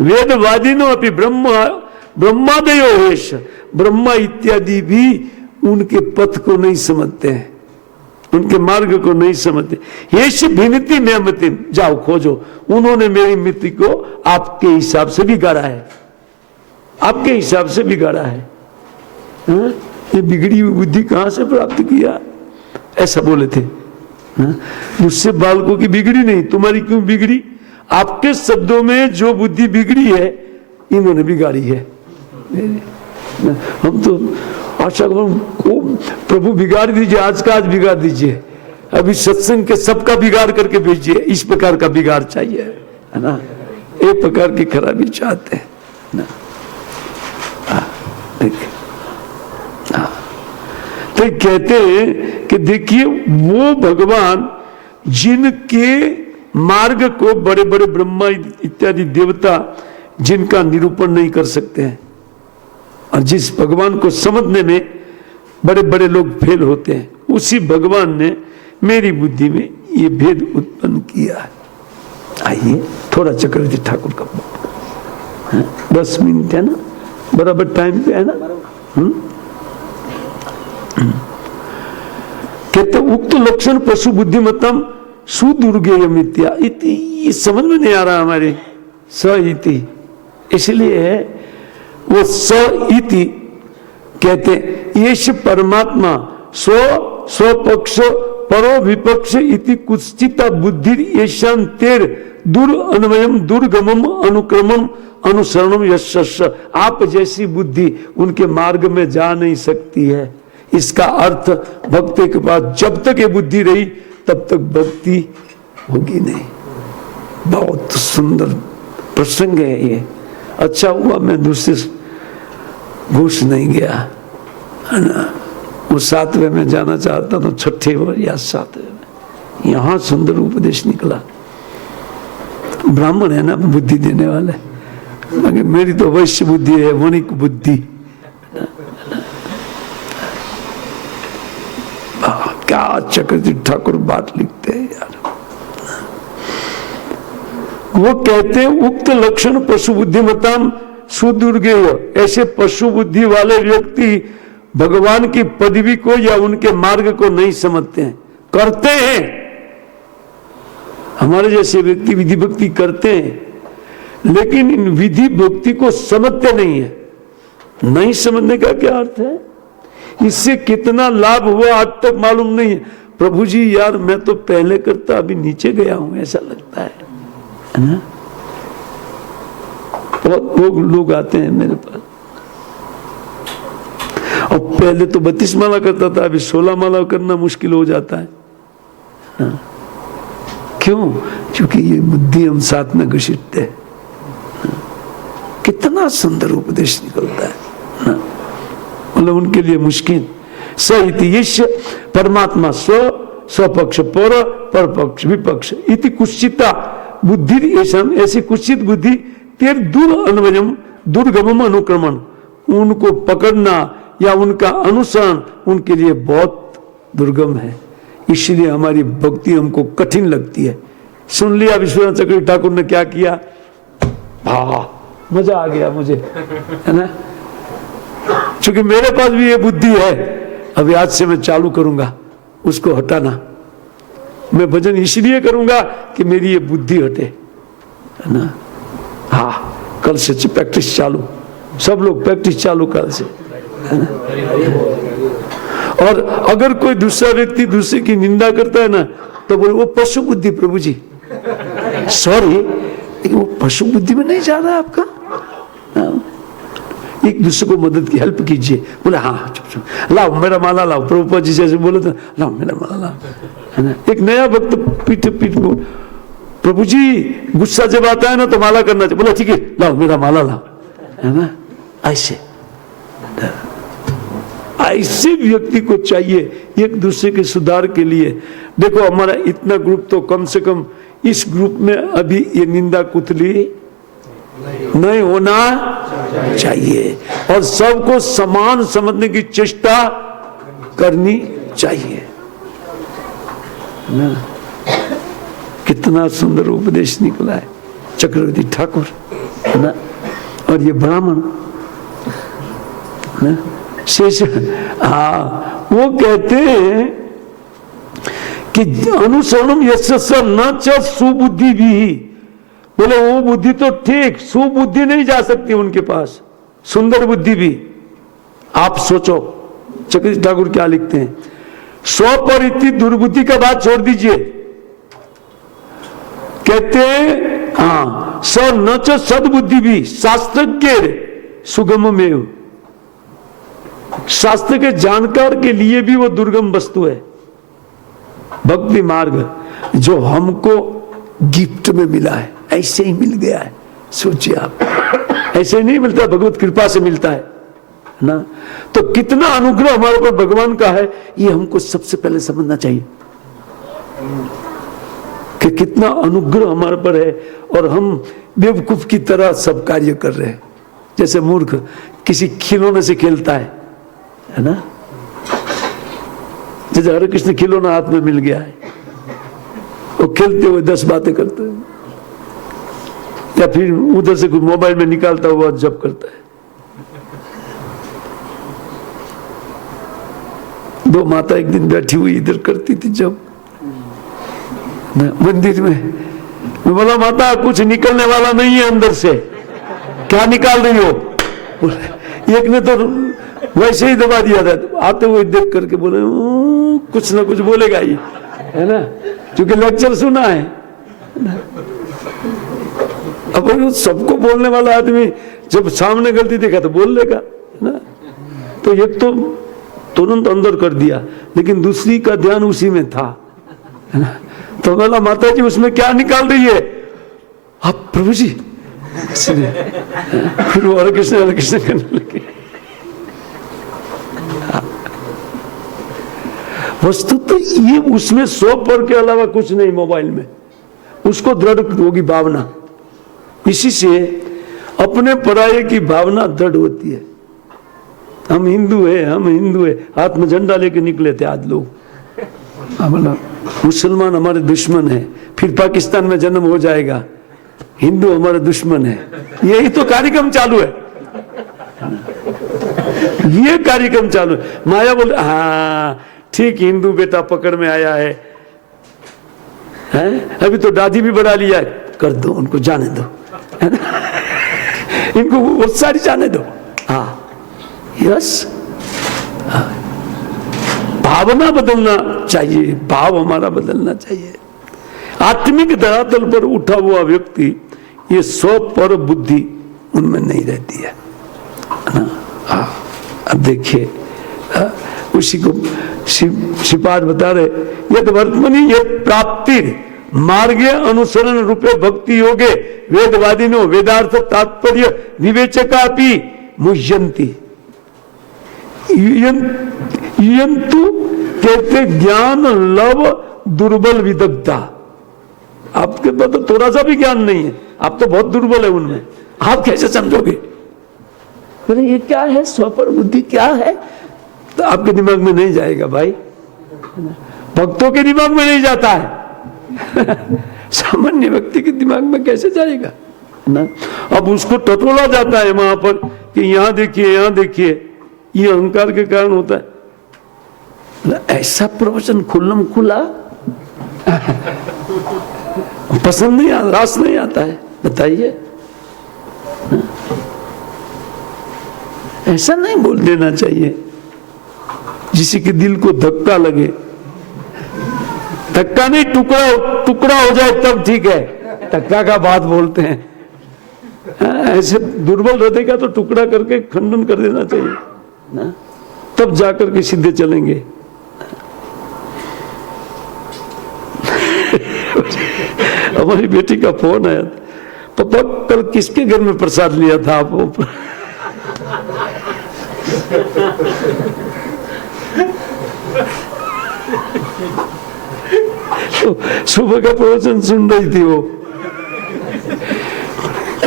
वेदवादिनो अपि ब्रह्मादयो हेश, ब्रह्मा इत्यादि भी उनके पथ को नहीं समझते हैं, उनके मार्ग को नहीं समझते। हेश भिन्नति नियमति, जाओ खोजो, उन्होंने मेरी मिति को आपके हिसाब से बिगाड़ा है, आपके हिसाब से बिगाड़ा है। ये बिगड़ी हुई बुद्धि कहां से प्राप्त किया? ऐसा बोले थे। मुझसे बालकों की बिगड़ी नहीं, तुम्हारी क्यों बिगड़ी? आपके शब्दों में जो बुद्धि बिगड़ी है इन्होंने बिगाड़ी है। हम तो आशा को प्रभु बिगाड़ दीजिए, आज का आज बिगाड़ दीजिए, अभी सत्संग के सबका बिगाड़ करके भेजिए, इस प्रकार का बिगाड़ चाहिए, है ना। एक प्रकार की खराबी चाहते हैं ना। तो कहते हैं कि देखिए वो भगवान जिनके मार्ग को बड़े बड़े ब्रह्मा इत्यादि देवता जिनका निरूपण नहीं कर सकते हैं, और जिस भगवान को समझने में बड़े बड़े लोग फेल होते हैं, उसी भगवान ने मेरी बुद्धि में ये भेद उत्पन्न किया है। आइए थोड़ा चक्रवर्ती ठाकुर का 10 मिनट है ना, बराबर टाइम पे है ना। कहते उक्त लक्षण पशु बुद्धिमत्तम सुदुर्गेयम इत्या, ये समझ में नहीं आ रहा हमारे स इति, इसलिए है वो स इति कहते येष परमात्मा स्वपक्ष परो विपक्ष इति कुत्सिता बुद्धि येषां तेर दुरअन्वयम दुर्गमम अनुक्रमम अनुसरणम यश, आप जैसी बुद्धि उनके मार्ग में जा नहीं सकती है। इसका अर्थ भक्ति के पास जब तक ये बुद्धि रही तब तक भक्ति होगी नहीं। बहुत सुंदर प्रसंग है ये। अच्छा हुआ मैं दूसरे घुस नहीं गया, है ना। वो 7वें में जाना चाहता तो 6ठे या 7वें में, यहाँ सुंदर उपदेश निकला। ब्राह्मण है ना बुद्धि देने वाले, मगर मेरी तो वैश्य बुद्धि है, वणिक बुद्धि। क्या चक्रवर्ती ठाकुर बात लिखते हैं यार। वो कहते हैं उक्त लक्षण पशु बुद्धिमताम सुदुर्गेय, ऐसे पशु बुद्धि वाले व्यक्ति भगवान की पदवी को या उनके मार्ग को नहीं समझते हैं। करते हैं, हमारे जैसे व्यक्ति विधि भक्ति करते हैं, लेकिन इन विधि भक्ति को समझते नहीं है। नहीं समझने का क्या अर्थ है? इससे कितना लाभ हुआ आज तक मालूम नहीं है। प्रभु जी यार मैं तो पहले करता अभी नीचे गया हूं ऐसा लगता है ना। बहुत लोग आते हैं मेरे पास, और पहले तो 32 माला करता था, अभी 16 माला करना मुश्किल हो जाता है ना। क्यों? क्योंकि ये बुद्धि हम साथ में घसीटते हैं। कितना सुंदर उपदेश निकलता है ना, मतलब उनके लिए मुश्किल। सहित परमात्मा स्वपक्ष पर परपक्ष विपक्ष इति कुत्सिता बुद्धि, ऐसी कुत्सित बुद्धि तेर दूर अन्वयम दुर्गमम अनुक्रमण, उनको पकड़ना या उनका अनुसरण उनके लिए बहुत दुर्गम है। इसलिए हमारी भक्ति हमको कठिन लगती है। सुन लिया विश्वनाथ चक्रवर्ती ठाकुर ने क्या किया, मजा आ गया मुझे, है ना। क्योंकि मेरे पास भी ये बुद्धि है, अभी आज से मैं चालू करूंगा उसको हटाना। मैं भजन इसलिए करूंगा कि मेरी ये बुद्धि हटे, है ना। हाँ, कल से प्रैक्टिस चालू, सब लोग प्रैक्टिस चालू कल से, है ना। और अगर कोई दूसरा व्यक्ति दूसरे की निंदा करता है ना, तो बोले वो पशु बुद्धि प्रभु जी, सॉरी, वो पशु बुद्धि में नहीं जा रहा है आपका। एक दूसरे को मदद की हेल्प कीजिए। बोले हाँ चुप चुप, लाओ मेरा माला लाओ, प्रभुपाद जी जैसे बोले तो लाओ मेरा माला लाओ, है ना। एक नया भक्त पीठ पीठ को, प्रभु जी गुस्सा जब आता है ना तो माला करना चाहिए। बोला ठीक है लाओ मेरा माला लाओ, है ना। ऐसे व्यक्ति को चाहिए एक दूसरे के सुधार के लिए। देखो हमारा इतना ग्रुप, तो कम से कम इस ग्रुप में अभी ये निंदा कुतली नहीं होना चाहिए और सबको समान समझने की चेष्टा करनी चाहिए ना। कितना सुंदर उपदेश निकला है चक्रवर्ती ठाकुर ना, और ये ब्राह्मण ना शेष, हाँ वो कहते हैं कि अनुसरणम यस्य न च सुबुद्धि भी। बोले वो बुद्धि तो ठीक, सुबुद्धि नहीं जा सकती उनके पास, सुंदर बुद्धि भी। आप सोचो चक्रवर्ती ठाकुर क्या लिखते हैं, स्वपरिति दुर्बुद्धि का बात छोड़ दीजिए, कहते हैं हाँ स न च सद्बुद्धि भी शास्त्रज्ञ सुगम में, शास्त्र के जानकार के लिए भी वो दुर्गम वस्तु है। भक्ति मार्ग जो हमको गिफ्ट में मिला है, ऐसे ही मिल गया है। सोचिए आप, ऐसे नहीं मिलता, भगवत कृपा से मिलता है ना। तो कितना अनुग्रह हमारे ऊपर भगवान का है, ये हमको सबसे पहले समझना चाहिए कि कितना अनुग्रह हमारे पर है। और हम बेवकूफ की तरह सब कार्य कर रहे हैं, जैसे मूर्ख किसी खिलौने से खेलता है ना। जैसे हरे कृष्ण खिलौना हाथ में मिल गया है, वो खेलते हुए 10 बातें करते हैं, या फिर उधर से कुछ मोबाइल में निकालता हुआ जप करता है। 2 माता एक दिन बैठी हुई इधर करती थी जब मंदिर में, मैं बोला माता कुछ निकलने वाला नहीं है अंदर से, क्या निकाल रही हो। एक ने तो वैसे ही दबा दिया था, आते हुए देख करके बोले कुछ ना कुछ बोलेगा ये, है ना, क्योंकि लेक्चर सुना है। अब सबको बोलने वाला आदमी जब सामने गलती देखा तो बोल लेगा, है ना। तो एक तो तुरंत अंदर कर दिया, लेकिन दूसरी का ध्यान उसी में था, है ना। तो बोला माता जी उसमें क्या निकाल रही है आप प्रभु जी। फिर वो हरे कृष्ण करने लगे। वस्तु तो ये उसमें 100 पर के अलावा कुछ नहीं, मोबाइल में उसको दृढ़ होगी भावना, इसी से अपने पराये की भावना दृढ़ होती है। हम हिंदू है, हम हिंदू है, हाथ में झंडा लेके निकले थे आज लोग, मुसलमान हमारे दुश्मन है, फिर पाकिस्तान में जन्म हो जाएगा, हिंदू हमारे दुश्मन है। यही तो कार्यक्रम चालू है, ये कार्यक्रम चालू है। माया बोल हाँ ठीक, हिंदू बेटा पकड़ में आया है, अभी तो दादी भी बढ़ा लिया है, कर दो उनको, जाने दो, है ना, इनको वो सारी जाने दो। हाँ यस, भावना बदलना चाहिए, भाव हमारा बदलना चाहिए। आत्मिक धरातल पर उठा हुआ व्यक्ति ये 100 पर बुद्धि उनमें नहीं रहती है ना। अब देखिए उसी को श्रीपाद बता रहे, यद वर्तमनि यद प्राप्ति मार्गे अनुसरण रूपे भक्ति योगे वेदवादिनो वेदार्थ तात्पर्य विवेचका भी मुह्यंती। यंतु कहते ज्ञान लव दुर्बल विदग्धा। आपके पास तो थोड़ा सा भी ज्ञान नहीं है, आप तो बहुत दुर्बल है उनमें, आप कैसे समझोगे। बोले ये क्या है, स्वपर बुद्धि क्या है, तो आपके दिमाग में नहीं जाएगा भाई, भक्तों के दिमाग में नहीं जाता है सामान्य व्यक्ति के दिमाग में कैसे जाएगा ना। अब उसको टटोला जाता है वहां पर कि यहाँ देखिए यहाँ देखिए, ये अहंकार के कारण होता है। ऐसा प्रवचन खुल्लम खुला पसंद नहीं आता, रास नहीं आता है, बताइए। ऐसा नहीं बोल देना चाहिए किसी के दिल को धक्का लगे, धक्का नहीं, टुकड़ा हो जाए तब ठीक है, धक्का का बात बोलते हैं। ऐसे दुर्बल हृदय का तो टुकड़ा करके खंडन कर देना चाहिए ना, तब जाकर के सीधे चलेंगे। हमारी बेटी का फोन आया, पापा कल किसके घर में प्रसाद लिया था आप? तो सुबह का प्रवचन सुन रही थी वो,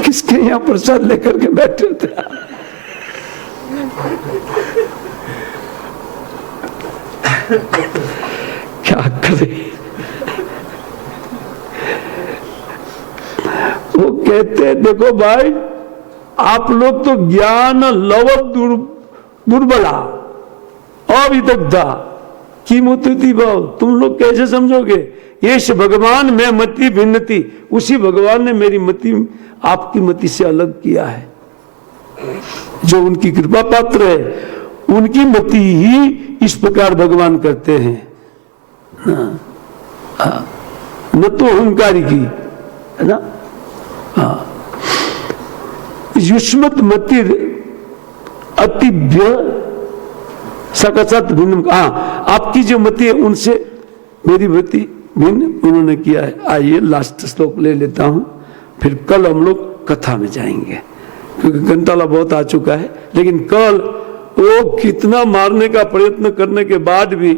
किसके यहाँ प्रसाद लेकर के बैठे थे। क्या करे, वो कहते देखो भाई, आप लोग तो ज्ञान लवत दुर्बला अविदग्धा किमुत्ति भाव, तुम लोग कैसे समझोगे? ये भगवान में मति भिन्नति, उसी भगवान ने मेरी मति आपकी मति से अलग किया है। जो उनकी कृपा पात्र है उनकी मति ही इस प्रकार भगवान करते हैं न तो अहंकारी की, है ना। युष्मत मति अतिभ्य सकसत भिन्न, आपकी जो मति है उनसे मेरी मति भिन्न उन्होंने किया है। आइए लास्ट श्लोक ले लेता हूं, फिर कल हम लोग कथा में जाएंगे, क्योंकि घंटाला बहुत आ चुका है। लेकिन कल वो कितना मारने का प्रयत्न करने के बाद भी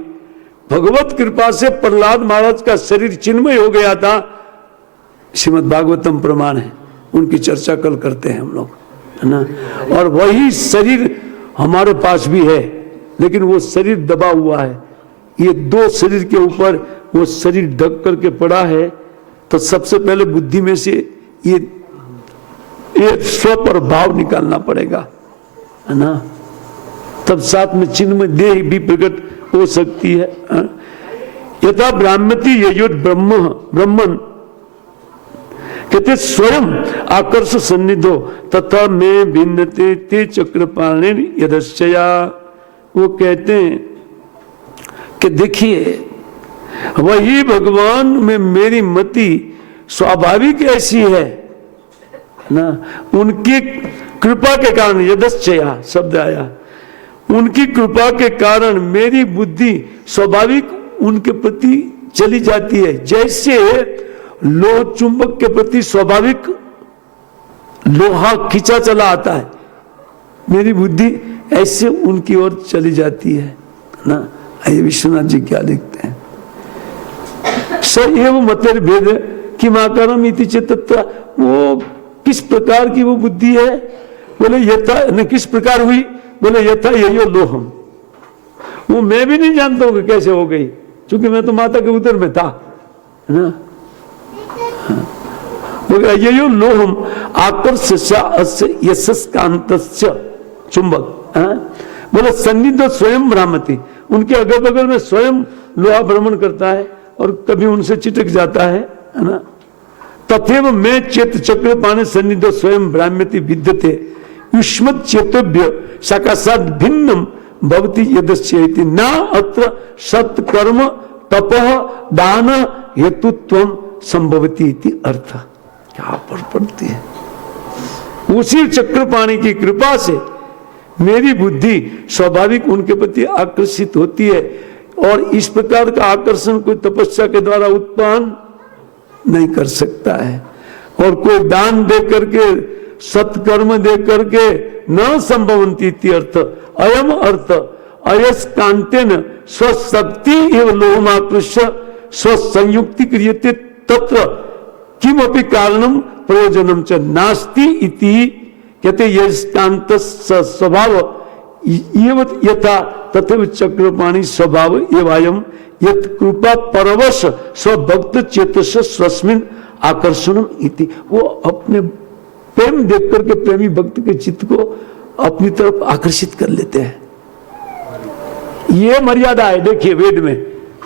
भगवत कृपा से प्रहलाद महाराज का शरीर चिन्मय हो गया था, श्रीमद् भागवतम प्रमाण है। उनकी चर्चा कल करते हैं हम लोग, है ना। और वही शरीर हमारे पास भी है, लेकिन वो शरीर दबा हुआ है। ये दो शरीर के ऊपर वो शरीर ढक करके पड़ा है, तो सबसे पहले बुद्धि में से ये स्व पर भाव निकालना पड़ेगा, है ना। तब साथ में चिन्मय देह भी प्रकट हो सकती है। यथा ब्राह्मति ययोद ब्रह्मन कहते स्वयं आकर्ष सन्निधो तथा में भिन्नते ते चक्रपाणे यदश्चया। वो कहते हैं कि देखिए वही भगवान में मेरी मति स्वाभाविक ऐसी है ना, उनकी कृपा के कारण, यदश्चया शब्द आया, उनकी कृपा के कारण मेरी बुद्धि स्वाभाविक उनके प्रति चली जाती है। जैसे लोह चुंबक के प्रति स्वाभाविक लोहा खींचा चला आता है, मेरी बुद्धि ऐसे उनकी ओर चली जाती है ना। आइए विश्वनाथ जी क्या लिखते हैं, स एव मतेर भेद कि माकारम इति चित्तत्वा। वो किस प्रकार की वो बुद्धि है? बोले यथा न, किस प्रकार हुई? बोले यथा यही लोहम। वो मैं भी नहीं जानता हूँ कि कैसे हो गई, क्योंकि मैं तो माता के उदर में था, है ना। यही लोहम आकर्ष यशस्कांतस्य चुंबक। बोले सन्निध स्वयं भ्रामति, उनके अगल बगल में स्वयं लोहा भ्रमण करता है और कभी उनसे चिटक जाता है ना। तथेव मैं चेत चक्र पाने सन्निध स्वयं भ्राम्यति विद्यते युष्मत् चेतव्य सकाशात भिन्नम भवति यदस्येति न अत्र सत्कर्म तपः दान हेतुत्वम संभवती इति अर्थ। क्या पर पड़ती है? उसी चक्रपाणी की कृपा से मेरी बुद्धि स्वाभाविक उनके प्रति आकर्षित होती है, और इस प्रकार का आकर्षण कोई तपस्या के द्वारा उत्पन्न नहीं कर सकता है, और कोई दान दे करके सत्कर्म दे करके न संभवंती इति अर्थ। अयम अर्थ अयस्कांतेन स्वशक्ति एवं लोहमाकृष्य स्वसंयुक्ति क्रियते तत्र किमपि कारणम प्रयोजनम च नास्ति इति। कहते यस्कांत स्वभाव यथा तथैव चक्रपाणी स्वभाव एवं यत् कृपा परवश स्वभक्त चेतस स्वस्मिन् आकर्षणम इति। वो अपने प्रेम देख करके प्रेमी भक्त के चित्त को अपनी तरफ आकर्षित कर लेते हैं। ये मर्यादा है, देखिए वेद में,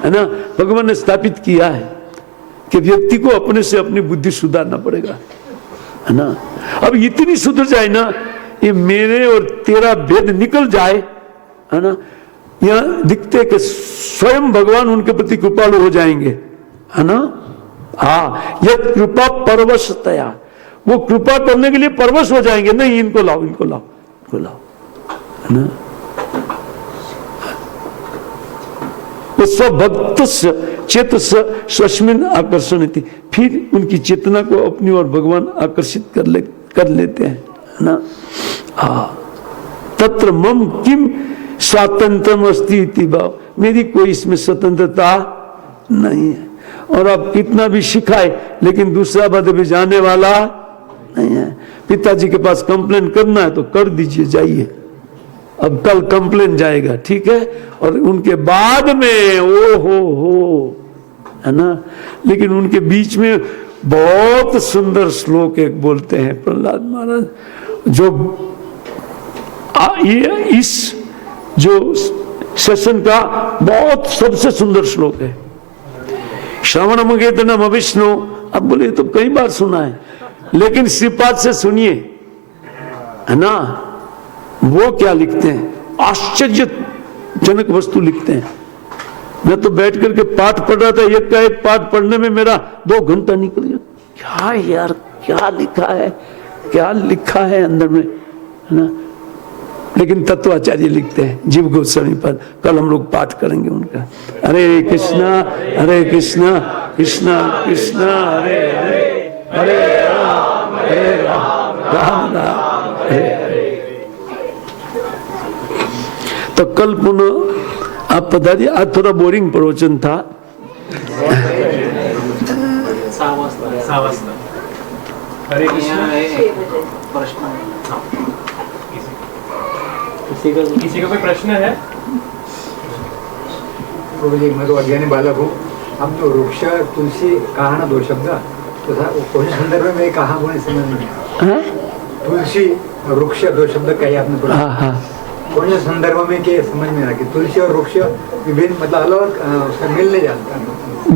है ना। भगवान ने स्थापित किया है कि व्यक्ति को अपने से अपनी बुद्धि सुधारना पड़ेगा, है ना। अब इतनी सुधर जाए ना, ये मेरे और तेरा भेद निकल जाए, है ना, यहाँ दिखते हैं कि स्वयं भगवान उनके प्रति कृपालु हो जाएंगे, है ना। हाँ, यह कृपा परवशतया, वो कृपा करने के लिए परवश हो जाएंगे, नहीं इनको लाओ, इनको लाओ, इनको लाओ, है ना। वो स्वभक्त चेत स्वस्मिन आकर्षण थी, फिर उनकी चेतना को अपनी ओर भगवान आकर्षित कर लेते हैं, है ना। हाँ, तत्र मम किम स्वातंत्रम अस्ति इति भाव, मेरी कोई इसमें स्वतंत्रता नहीं है। और आप कितना भी सिखाए लेकिन दूसरा बात भी जाने वाला नहीं है। पिताजी के पास कंप्लेन करना है तो कर दीजिए, जाइए, अब कल कंप्लेन जाएगा, ठीक है। और उनके बाद में ओ हो, है ना। लेकिन उनके बीच में बहुत सुंदर श्लोक एक बोलते हैं प्रहलाद महाराज, जो ये इस जो सेशन का बहुत सबसे सुंदर श्लोक है। श्रवण मगेतनम अविष्णु, अब बोले तो कई बार सुना है, लेकिन श्रीपाद से सुनिए, है ना। वो क्या लिखते हैं, आश्चर्यजनक वस्तु लिखते हैं। मैं तो बैठ करके पाठ पढ़ रहा था, एक का एक पाठ पढ़ने में मेरा 2 घंटा निकल गया। क्या यार, क्या लिखा है, क्या लिखा है अंदर में, है ना। लेकिन तत्वाचार्य लिखते हैं जीव गोस्वामी पर, कल हम लोग पाठ करेंगे उनका। हरे कृष्णा कृष्णा कृष्णा हरे हरे, हरे राम राम राम हरे हरे। तो कल पुनः आप पधारिए। आज थोड़ा बोरिंग प्रवचन था। हरे कृष्णा। किसी का कोई प्रश्न है? प्रभु जी, मैं तो अज्ञानी बालक हूँ। हम जो वृक्ष तुलसी कहा ना 2 शब्द, तो कौन से संदर्भ में कहा वो समझ नहीं। तुलसी वृक्ष 2 शब्द कहे आपने, कौन से संदर्भ में के समझ में रहा कि तुलसी और वृक्ष विभिन्न मतलब अलग उसका मिल नहीं जाता।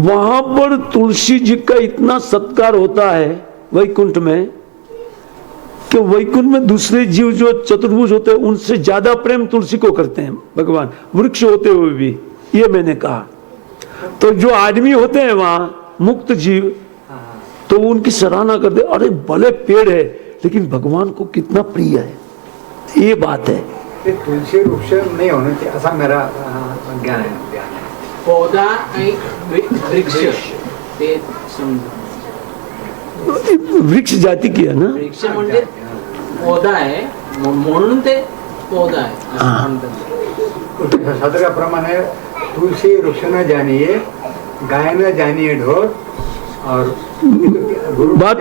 वहां पर तुलसी जी का इतना सत्कार होता है वैकुंठ में कि वैकुंठ में दूसरे जीव जो चतुर्भुज होते हैं उनसे ज्यादा प्रेम तुलसी को करते हैं भगवान, वृक्ष होते हुए भी। ये मैंने कहा। तो जो आदमी होते हैं वहां मुक्त जीव, तो उनकी सराहना करते, अरे भले पेड़ है लेकिन भगवान को कितना प्रिय है, ये बात है। तुलसी वृक्ष नहीं होना चाहिए, ऐसा मेरा ज्ञान है। पौधा वृक्ष वृक्ष जाती की है ना, वृक्ष म्हणजे पौधा आहे म्हणून ते पौधा आहे। शास्त्राप्रमाणे तुलसी वृक्ष न जानिए, गाय न जानिए ढोर, और बात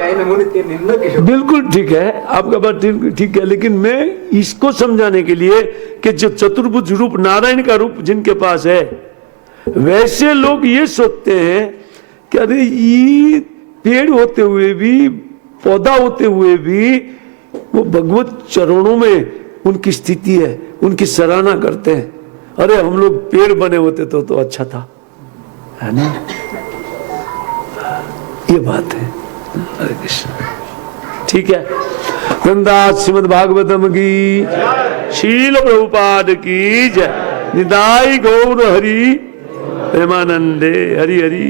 बिल्कुल ठीक है, आपका बात ठीक है। लेकिन मैं इसको समझाने के लिए कि जो चतुर्भुज रूप नारायण का रूप जिनके पास है, वैसे लोग ये सोचते हैं कि अरे ये पेड़ होते हुए भी, पौधा होते हुए भी वो भगवत चरणों में उनकी स्थिति है, उनकी सराहना करते हैं। अरे हम लोग पेड़ बने होते तो अच्छा था, है ना। ये बात है। हरे कृष्ण, ठीक है। वृंदावन श्रीमद् भागवतम की, शील प्रभुपाद की जय। निताई गौर हरि प्रेमानंदे हरि हरि।